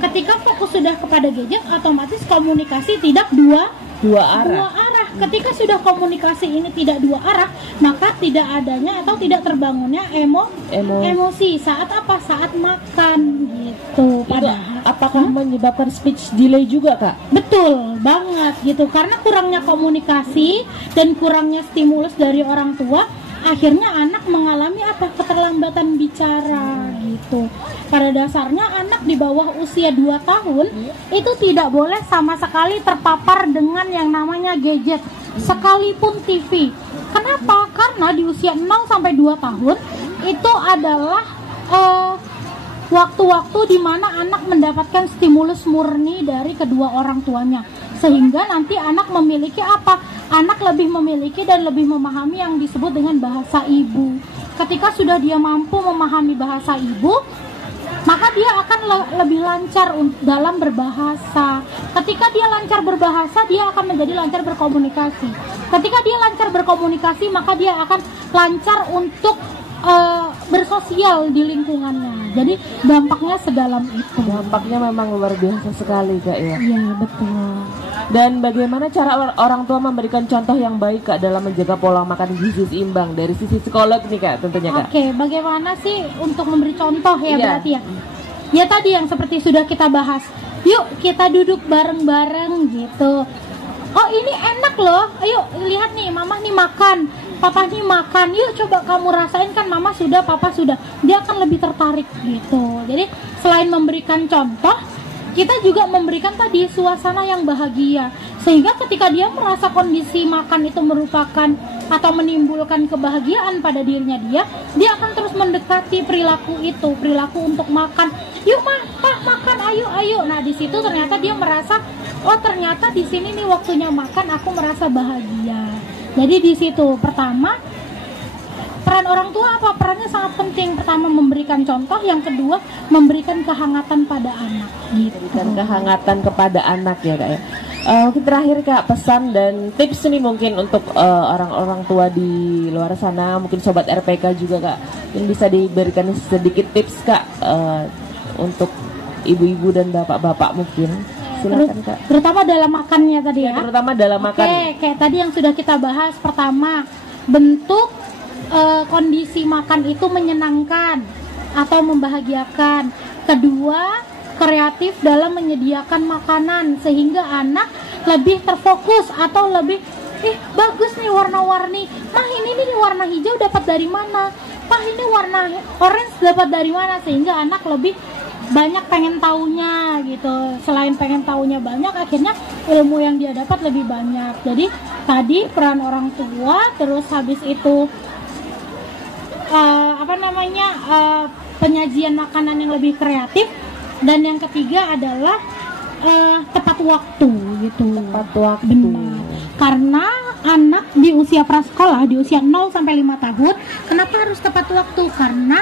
Ketika fokus sudah kepada gadget, otomatis komunikasi tidak dua arah. Ketika sudah komunikasi ini tidak dua arah, maka tidak adanya atau tidak terbangunnya emosi saat apa? Saat makan gitu. Padahal apakah menyebabkan speech delay juga Kak? Betul banget gitu. Karena kurangnya komunikasi dan kurangnya stimulus dari orang tua, akhirnya anak mengalami apa? Keterlambatan bicara gitu. Pada dasarnya anak di bawah usia 2 tahun itu tidak boleh sama sekali terpapar dengan yang namanya gadget, sekalipun TV. Kenapa? Karena di usia 0 sampai 2 tahun itu adalah waktu-waktu di mana anak mendapatkan stimulus murni dari kedua orang tuanya. Sehingga nanti anak memiliki apa? Anak lebih memiliki dan lebih memahami yang disebut dengan bahasa ibu. Ketika sudah dia mampu memahami bahasa ibu, maka dia akan lebih lancar dalam berbahasa. Ketika dia lancar berbahasa, dia akan menjadi lancar berkomunikasi. Ketika dia lancar berkomunikasi, maka dia akan lancar untuk bersosial di lingkungannya. Jadi dampaknya sedalam itu. Dampaknya memang luar biasa sekali Kak ya. Iya betul. Dan bagaimana cara orang tua memberikan contoh yang baik Kak dalam menjaga pola makan gizi seimbang dari sisi psikolog nih Kak tentunya Kak? Oke, bagaimana sih untuk memberi contoh ya berarti ya? Ya tadi yang seperti sudah kita bahas. Yuk kita duduk bareng-bareng gitu. Oh ini enak loh, ayo lihat nih mama nih makan, papa nih makan, yuk coba kamu rasain kan mama sudah, papa sudah. Dia akan lebih tertarik gitu. Jadi selain memberikan contoh, kita juga memberikan tadi suasana yang bahagia. Sehingga ketika dia merasa kondisi makan itu merupakan atau menimbulkan kebahagiaan pada dirinya dia akan terus mendekati perilaku itu, perilaku untuk makan. Yuk pak makan, ayo. Nah di situ ternyata dia merasa, oh ternyata di sini nih waktunya makan aku merasa bahagia. Jadi di situ pertama peran orang tua apa? Perannya sangat penting. Pertama memberikan contoh, yang kedua memberikan kehangatan pada anak. Gitu. Memberikan kehangatan kepada anak ya Kak ya. Mungkin terakhir Kak pesan dan tips nih mungkin untuk orang-orang tua di luar sana, mungkin sobat RPK juga Kak, yang bisa diberikan sedikit tips Kak untuk ibu-ibu dan bapak-bapak mungkin. Silakan Kak. Terutama dalam makannya tadi ya. Terutama dalam makan. Oke, kayak tadi yang sudah kita bahas. Pertama, bentuk kondisi makan itu menyenangkan atau membahagiakan. Kedua, kreatif dalam menyediakan makanan sehingga anak lebih terfokus atau lebih bagus nih warna-warni, mah ini nih warna hijau dapat dari mana, mah ini warna orange dapat dari mana, sehingga anak lebih banyak pengen taunya gitu. Selain pengen taunya banyak, akhirnya ilmu yang dia dapat lebih banyak. Jadi tadi peran orang tua, terus habis itu penyajian makanan yang lebih kreatif, dan yang ketiga adalah tepat waktu gitu. Tepat waktu. Benar. Karena anak di usia prasekolah, di usia 0 sampai 5 tahun, kenapa harus tepat waktu? Karena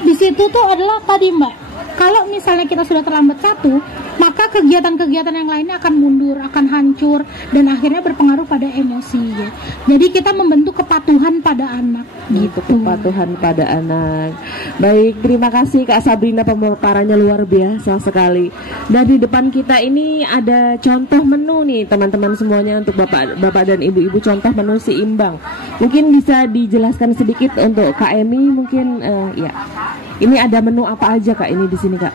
di situ tuh adalah tadi Mbak, kalau misalnya kita sudah terlambat satu, maka kegiatan-kegiatan yang lainnya akan mundur, akan hancur, dan akhirnya berpengaruh pada emosi ya. Jadi kita membentuk kepatuhan pada anak gitu. Kepatuhan pada anak. Baik, terima kasih Kak Sabrina, pemaparannya luar biasa sekali. Dan di depan kita ini ada contoh menu nih teman-teman semuanya, untuk bapak dan ibu-ibu, contoh menu seimbang. Mungkin bisa dijelaskan sedikit untuk Kak Emi mungkin ya. Ini ada menu apa aja Kak ini di sini Kak?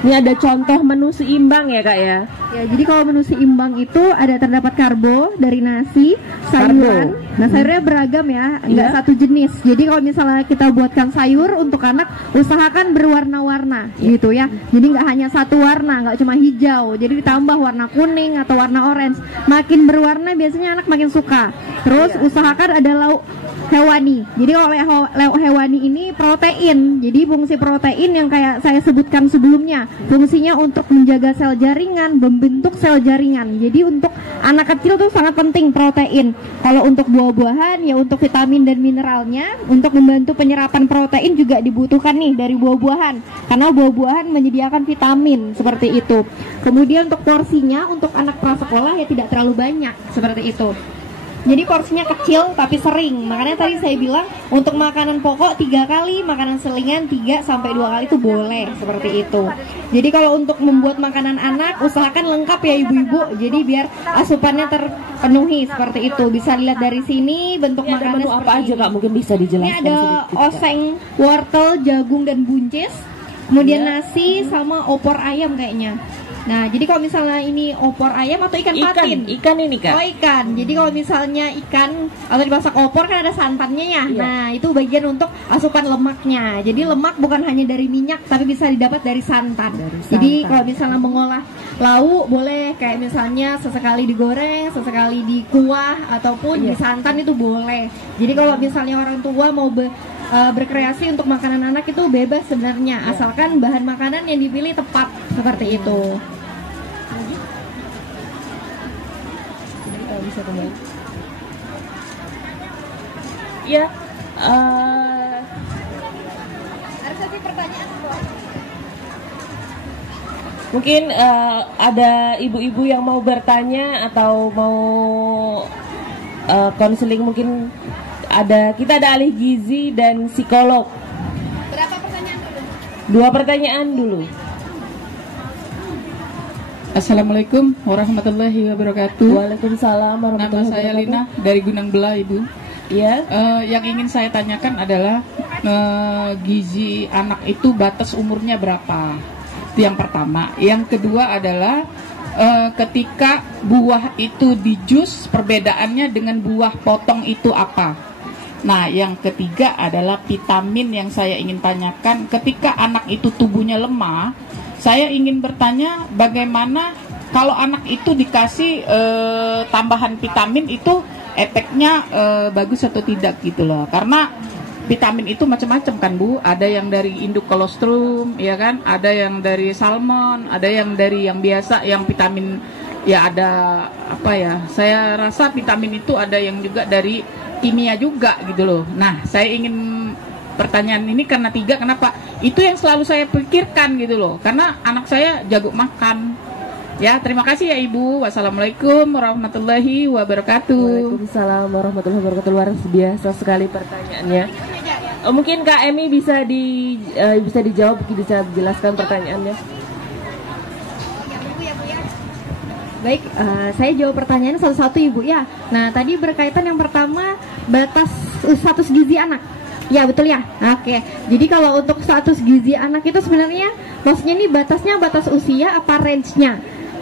Ini ada contoh menu seimbang ya Kak ya? Ya, jadi kalau menu seimbang itu ada terdapat karbo dari nasi, sayuran. Nah, sayurnya beragam ya, enggak satu jenis. Jadi kalau misalnya kita buatkan sayur untuk anak, usahakan berwarna-warna gitu ya. Jadi nggak hanya satu warna, nggak cuma hijau. Jadi ditambah warna kuning atau warna orange. Makin berwarna biasanya anak makin suka. Terus usahakan ada lauk hewani. Jadi kalau lauk hewani ini protein. Jadi fungsi protein yang kayak saya sebutkan sebelumnya, fungsinya untuk menjaga sel jaringan, membentuk sel jaringan. Jadi untuk anak kecil tuh sangat penting protein. Kalau untuk buah-buahan ya untuk vitamin dan mineralnya, untuk membantu penyerapan protein juga dibutuhkan nih dari buah-buahan. Karena buah-buahan menyediakan vitamin seperti itu. Kemudian untuk porsinya untuk anak prasekolah ya tidak terlalu banyak seperti itu. Jadi porsinya kecil tapi sering. Makanya tadi saya bilang untuk makanan pokok 3 kali, makanan selingan 3 sampai 2 kali itu boleh seperti itu. Jadi kalau untuk membuat makanan anak usahakan lengkap ya ibu-ibu. Jadi biar asupannya terpenuhi seperti itu. Bisa dilihat dari sini bentuk Ini makanannya menu apa seperti aja ini. Kak? Mungkin bisa dijelaskan Ini ada sedikit, Kak. oseng, wortel, jagung dan buncis. Kemudian nasi sama opor ayam kayaknya. Nah, jadi kalau misalnya ini opor ayam atau ikan patin? Ikan ini Kak. Oh, ikan. Jadi kalau misalnya ikan atau dimasak opor kan ada santannya ya. Iya. Nah, itu bagian untuk asupan lemaknya. Jadi lemak bukan hanya dari minyak tapi bisa didapat dari santan. Jadi kalau misalnya mengolah lauk boleh kayak misalnya sesekali digoreng, sesekali dikuah ataupun di santan itu boleh. Jadi kalau misalnya orang tua mau berkreasi untuk makanan anak itu bebas sebenarnya, asalkan bahan makanan yang dipilih tepat seperti itu. Bisa kembali. Ya, mungkin ada ibu-ibu yang mau bertanya atau mau konseling, mungkin kita ada ahli gizi dan psikolog. Berapa pertanyaan dulu? 2 pertanyaan dulu. Assalamualaikum warahmatullahi wabarakatuh. Waalaikumsalam warahmatullahi Nama saya wabarakatuh. Lina dari Gunung Belah, Ibu. Iya. Yang ingin saya tanyakan adalah gizi anak itu batas umurnya berapa? Itu yang pertama. Yang kedua adalah ketika buah itu di jus, perbedaannya dengan buah potong itu apa? Nah, yang ketiga adalah vitamin yang saya ingin tanyakan. Ketika anak itu tubuhnya lemah, saya ingin bertanya bagaimana kalau anak itu dikasih tambahan vitamin itu efeknya bagus atau tidak gitu loh. Karena vitamin itu macam-macam kan Bu, ada yang dari induk kolostrum ya kan, ada yang dari salmon, ada yang dari yang biasa yang vitamin ya ada apa ya. Saya rasa vitamin itu ada yang juga dari kimia juga gitu loh. Nah, saya ingin pertanyaan ini karena 3, kenapa? Itu yang selalu saya pikirkan gitu loh. Karena anak saya jago makan. Ya, terima kasih ya Ibu. Wassalamualaikum warahmatullahi wabarakatuh. Waalaikumsalam warahmatullahi wabarakatuh. Luar biasa sekali pertanyaannya. Mungkin Kak Emi bisa dijawab, bisa dijelaskan pertanyaannya. Baik, saya jawab pertanyaan satu-satu Ibu ya. Nah, tadi berkaitan yang pertama batas status gizi anak. Ya betul ya. Oke. Jadi kalau untuk status gizi anak itu sebenarnya maksudnya ini batasnya batas usia apa range-nya?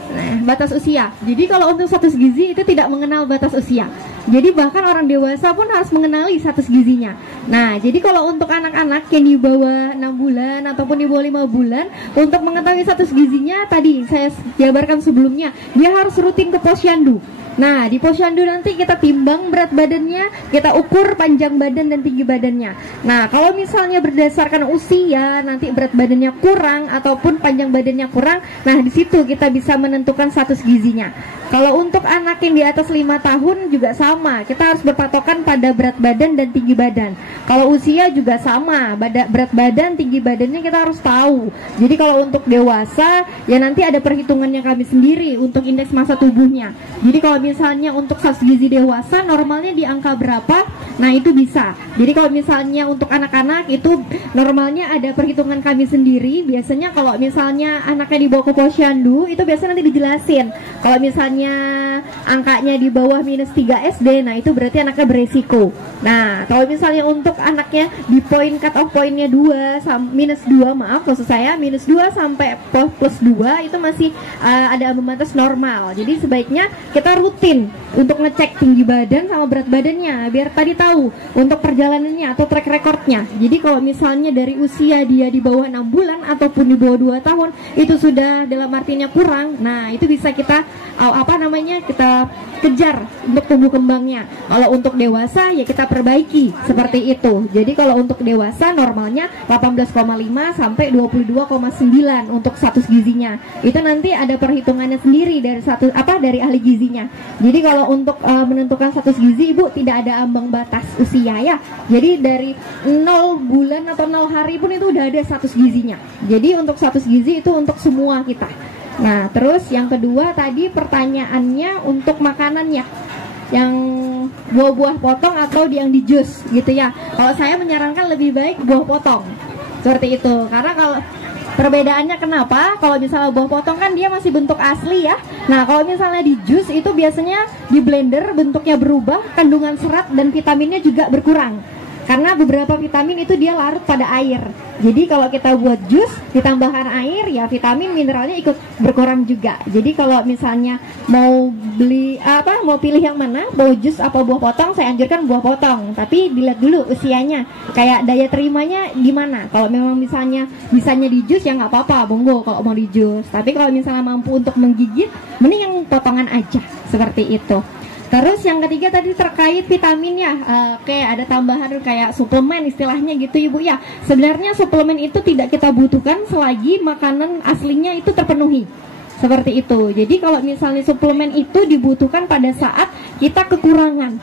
Nah, batas usia. Jadi kalau untuk status gizi itu tidak mengenal batas usia. Jadi bahkan orang dewasa pun harus mengenali status gizinya. Nah, jadi kalau untuk anak-anak yang di bawah 6 bulan ataupun di bawah 5 bulan, untuk mengetahui status gizinya tadi saya jabarkan sebelumnya, dia harus rutin ke posyandu. Nah, di posyandu nanti kita timbang berat badannya, kita ukur panjang badan dan tinggi badannya. Nah, kalau misalnya berdasarkan usia, nanti berat badannya kurang ataupun panjang badannya kurang, nah di situ kita bisa menentukan status gizinya. Kalau untuk anak yang di atas 5 tahun juga sama, kita harus berpatokan pada berat badan dan tinggi badan. Kalau usia juga sama, berat badan, tinggi badannya kita harus tahu. Jadi kalau untuk dewasa, ya nanti ada perhitungannya kami sendiri untuk indeks massa tubuhnya. Jadi kalau misalnya untuk status gizi dewasa normalnya di angka berapa, nah itu bisa. Jadi kalau misalnya untuk anak-anak itu normalnya ada perhitungan kami sendiri. Biasanya kalau misalnya anaknya dibawa ke posyandu, itu biasanya nanti dijelasin. Kalau misalnya angkanya di bawah -3 SD, nah itu berarti anaknya beresiko. Nah, kalau misalnya untuk anaknya di poin cut off poinnya 2 -2, maaf maksud saya -2 sampai +2 itu masih ada ambang batas normal. Jadi sebaiknya kita rutin untuk ngecek tinggi badan sama berat badannya biar tadi tahu untuk perjalanannya atau track recordnya. Jadi kalau misalnya dari usia dia di bawah 6 bulan ataupun di bawah 2 tahun itu sudah dalam artinya kurang, nah itu bisa kita kita kejar untuk tumbuh kembangnya. Kalau untuk dewasa ya kita perbaiki seperti itu. Jadi kalau untuk dewasa normalnya 18,5 sampai 22,9 untuk status gizinya. Itu nanti ada perhitungannya sendiri dari ahli gizinya. Jadi kalau untuk menentukan status gizi Ibu tidak ada ambang batas usia ya. Jadi dari 0 bulan atau 0 hari pun itu udah ada status gizinya. Jadi untuk status gizi itu untuk semua kita. Nah, terus yang kedua tadi pertanyaannya untuk makanannya, yang buah-buah potong atau yang di jus gitu ya. Kalau saya menyarankan lebih baik buah potong seperti itu, karena kalau perbedaannya kenapa? Kalau misalnya buah potong kan dia masih bentuk asli ya. Nah, kalau misalnya di jus itu biasanya di blender bentuknya berubah, kandungan serat dan vitaminnya juga berkurang. Karena beberapa vitamin itu dia larut pada air. Jadi kalau kita buat jus ditambahkan air, ya vitamin mineralnya ikut berkurang juga. Jadi kalau misalnya mau pilih yang mana, mau jus apa buah potong, saya anjurkan buah potong. Tapi dilihat dulu usianya, kayak daya terimanya gimana. Kalau memang misalnya bisanya di jus ya nggak apa-apa, monggo kalau mau di jus. Tapi kalau misalnya mampu untuk menggigit, mending yang potongan aja seperti itu. Terus yang ketiga tadi terkait vitaminnya, ada tambahan kayak suplemen istilahnya gitu Ibu ya. Sebenarnya suplemen itu tidak kita butuhkan selagi makanan aslinya itu terpenuhi. Seperti itu. Jadi kalau misalnya suplemen itu dibutuhkan pada saat kita kekurangan.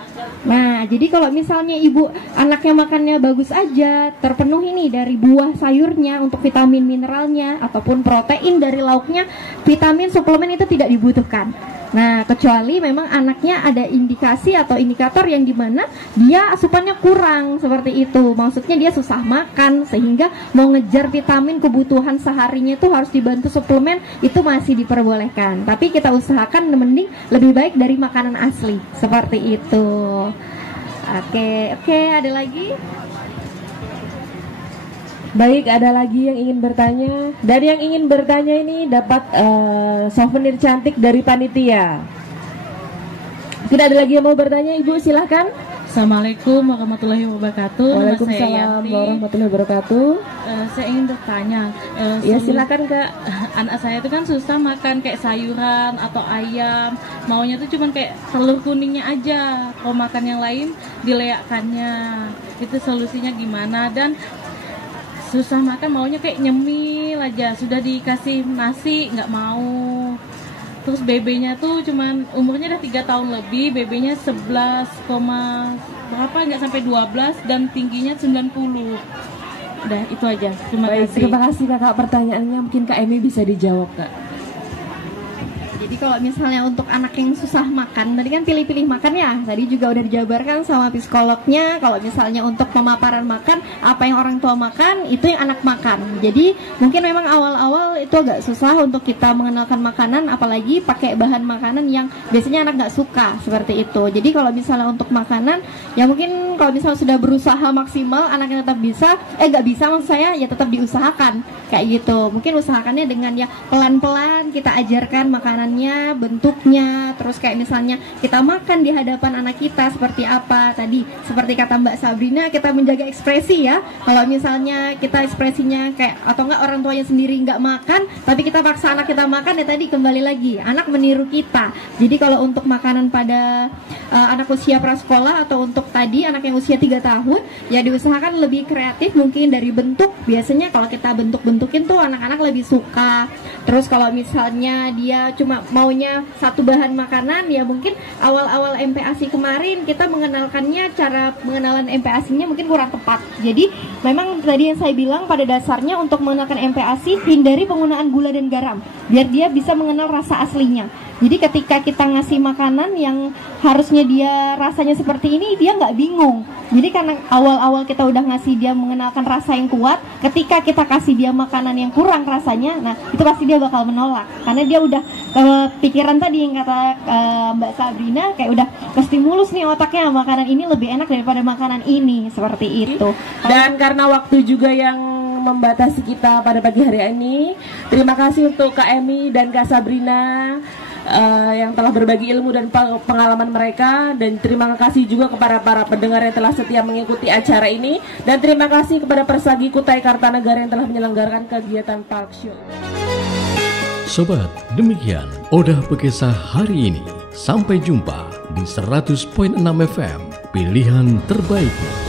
Nah, jadi kalau misalnya Ibu anaknya makannya bagus aja, terpenuhi nih dari buah sayurnya untuk vitamin mineralnya ataupun protein dari lauknya, vitamin suplemen itu tidak dibutuhkan. Nah, kecuali memang anaknya ada indikasi atau indikator yang dimana dia asupannya kurang seperti itu. Maksudnya dia susah makan sehingga mau ngejar vitamin kebutuhan seharinya itu harus dibantu suplemen, itu masih diperbolehkan. Tapi kita usahakan mending lebih baik dari makanan asli seperti itu. Oke, ada lagi? Baik, ada lagi yang ingin bertanya. Dan yang ingin bertanya ini dapat souvenir cantik dari panitia. Tidak ada lagi yang mau bertanya, Ibu silahkan. Assalamualaikum warahmatullahi wabarakatuh. Waalaikumsalam warahmatullahi wabarakatuh. Saya ingin bertanya. Ya silakan Kak. Anak saya itu kan susah makan kayak sayuran atau ayam. Maunya tuh cuman kayak telur kuningnya aja. Kalau makan yang lain dileakkannya. Itu solusinya gimana? Dan susah makan, maunya kayak nyemil aja, sudah dikasih nasi nggak mau. Terus BB-nya tuh cuman umurnya udah 3 tahun lebih, BB-nya 11, nggak sampai 12 dan tingginya 90. Udah itu aja. Terima kasih Kakak, pertanyaannya mungkin Kak Emi bisa dijawab Kak. Jadi kalau misalnya untuk anak yang susah makan, tadi kan pilih-pilih makan ya. Tadi juga udah dijabarkan sama psikolognya. Kalau misalnya untuk pemaparan makan, apa yang orang tua makan, itu yang anak makan. Jadi mungkin memang awal-awal itu agak susah untuk kita mengenalkan makanan, apalagi pakai bahan makanan yang biasanya anak nggak suka seperti itu. Jadi kalau misalnya untuk makanan, ya mungkin kalau misalnya sudah berusaha maksimal, anaknya tetap bisa, nggak bisa maksud saya, ya tetap diusahakan kayak gitu. Mungkin usahakannya dengan ya pelan-pelan kita ajarkan makanan misalnya bentuknya, terus kayak misalnya kita makan di hadapan anak kita seperti apa. Tadi seperti kata Mbak Sabrina, kita menjaga ekspresi ya. Kalau misalnya kita ekspresinya kayak atau enggak orang tuanya sendiri nggak makan, tapi kita paksa anak kita makan, ya tadi kembali lagi anak meniru kita. Jadi kalau untuk makanan pada anak usia prasekolah atau untuk tadi anak yang usia 3 tahun, ya diusahakan lebih kreatif mungkin dari bentuk. Biasanya kalau kita bentuk-bentukin tuh anak-anak lebih suka. Terus kalau misalnya dia cuma maunya satu bahan makanan, ya mungkin awal-awal MPASI kemarin kita mengenalkannya, cara pengenalan MPASI-nya mungkin kurang tepat. Jadi memang tadi yang saya bilang pada dasarnya untuk mengenalkan MPASI, hindari penggunaan gula dan garam biar dia bisa mengenal rasa aslinya. Jadi ketika kita ngasih makanan yang harusnya dia rasanya seperti ini, dia nggak bingung. Jadi karena awal-awal kita udah ngasih dia mengenalkan rasa yang kuat, ketika kita kasih dia makanan yang kurang rasanya, nah itu pasti dia bakal menolak. Karena dia udah pikiran tadi yang kata Mbak Sabrina, kayak udah kestimulus nih otaknya, makanan ini lebih enak daripada makanan ini, seperti itu. Dan karena waktu juga yang membatasi kita pada pagi hari ini, terima kasih untuk Kak Emi dan Kak Sabrina yang telah berbagi ilmu dan pengalaman mereka, dan terima kasih juga kepada para pendengar yang telah setia mengikuti acara ini, dan terima kasih kepada Persagi Kutai Kartanegara yang telah menyelenggarakan kegiatan Talk Show. Sobat, demikian Odah Bekesah hari ini. Sampai jumpa di 100.6 FM, pilihan terbaikmu.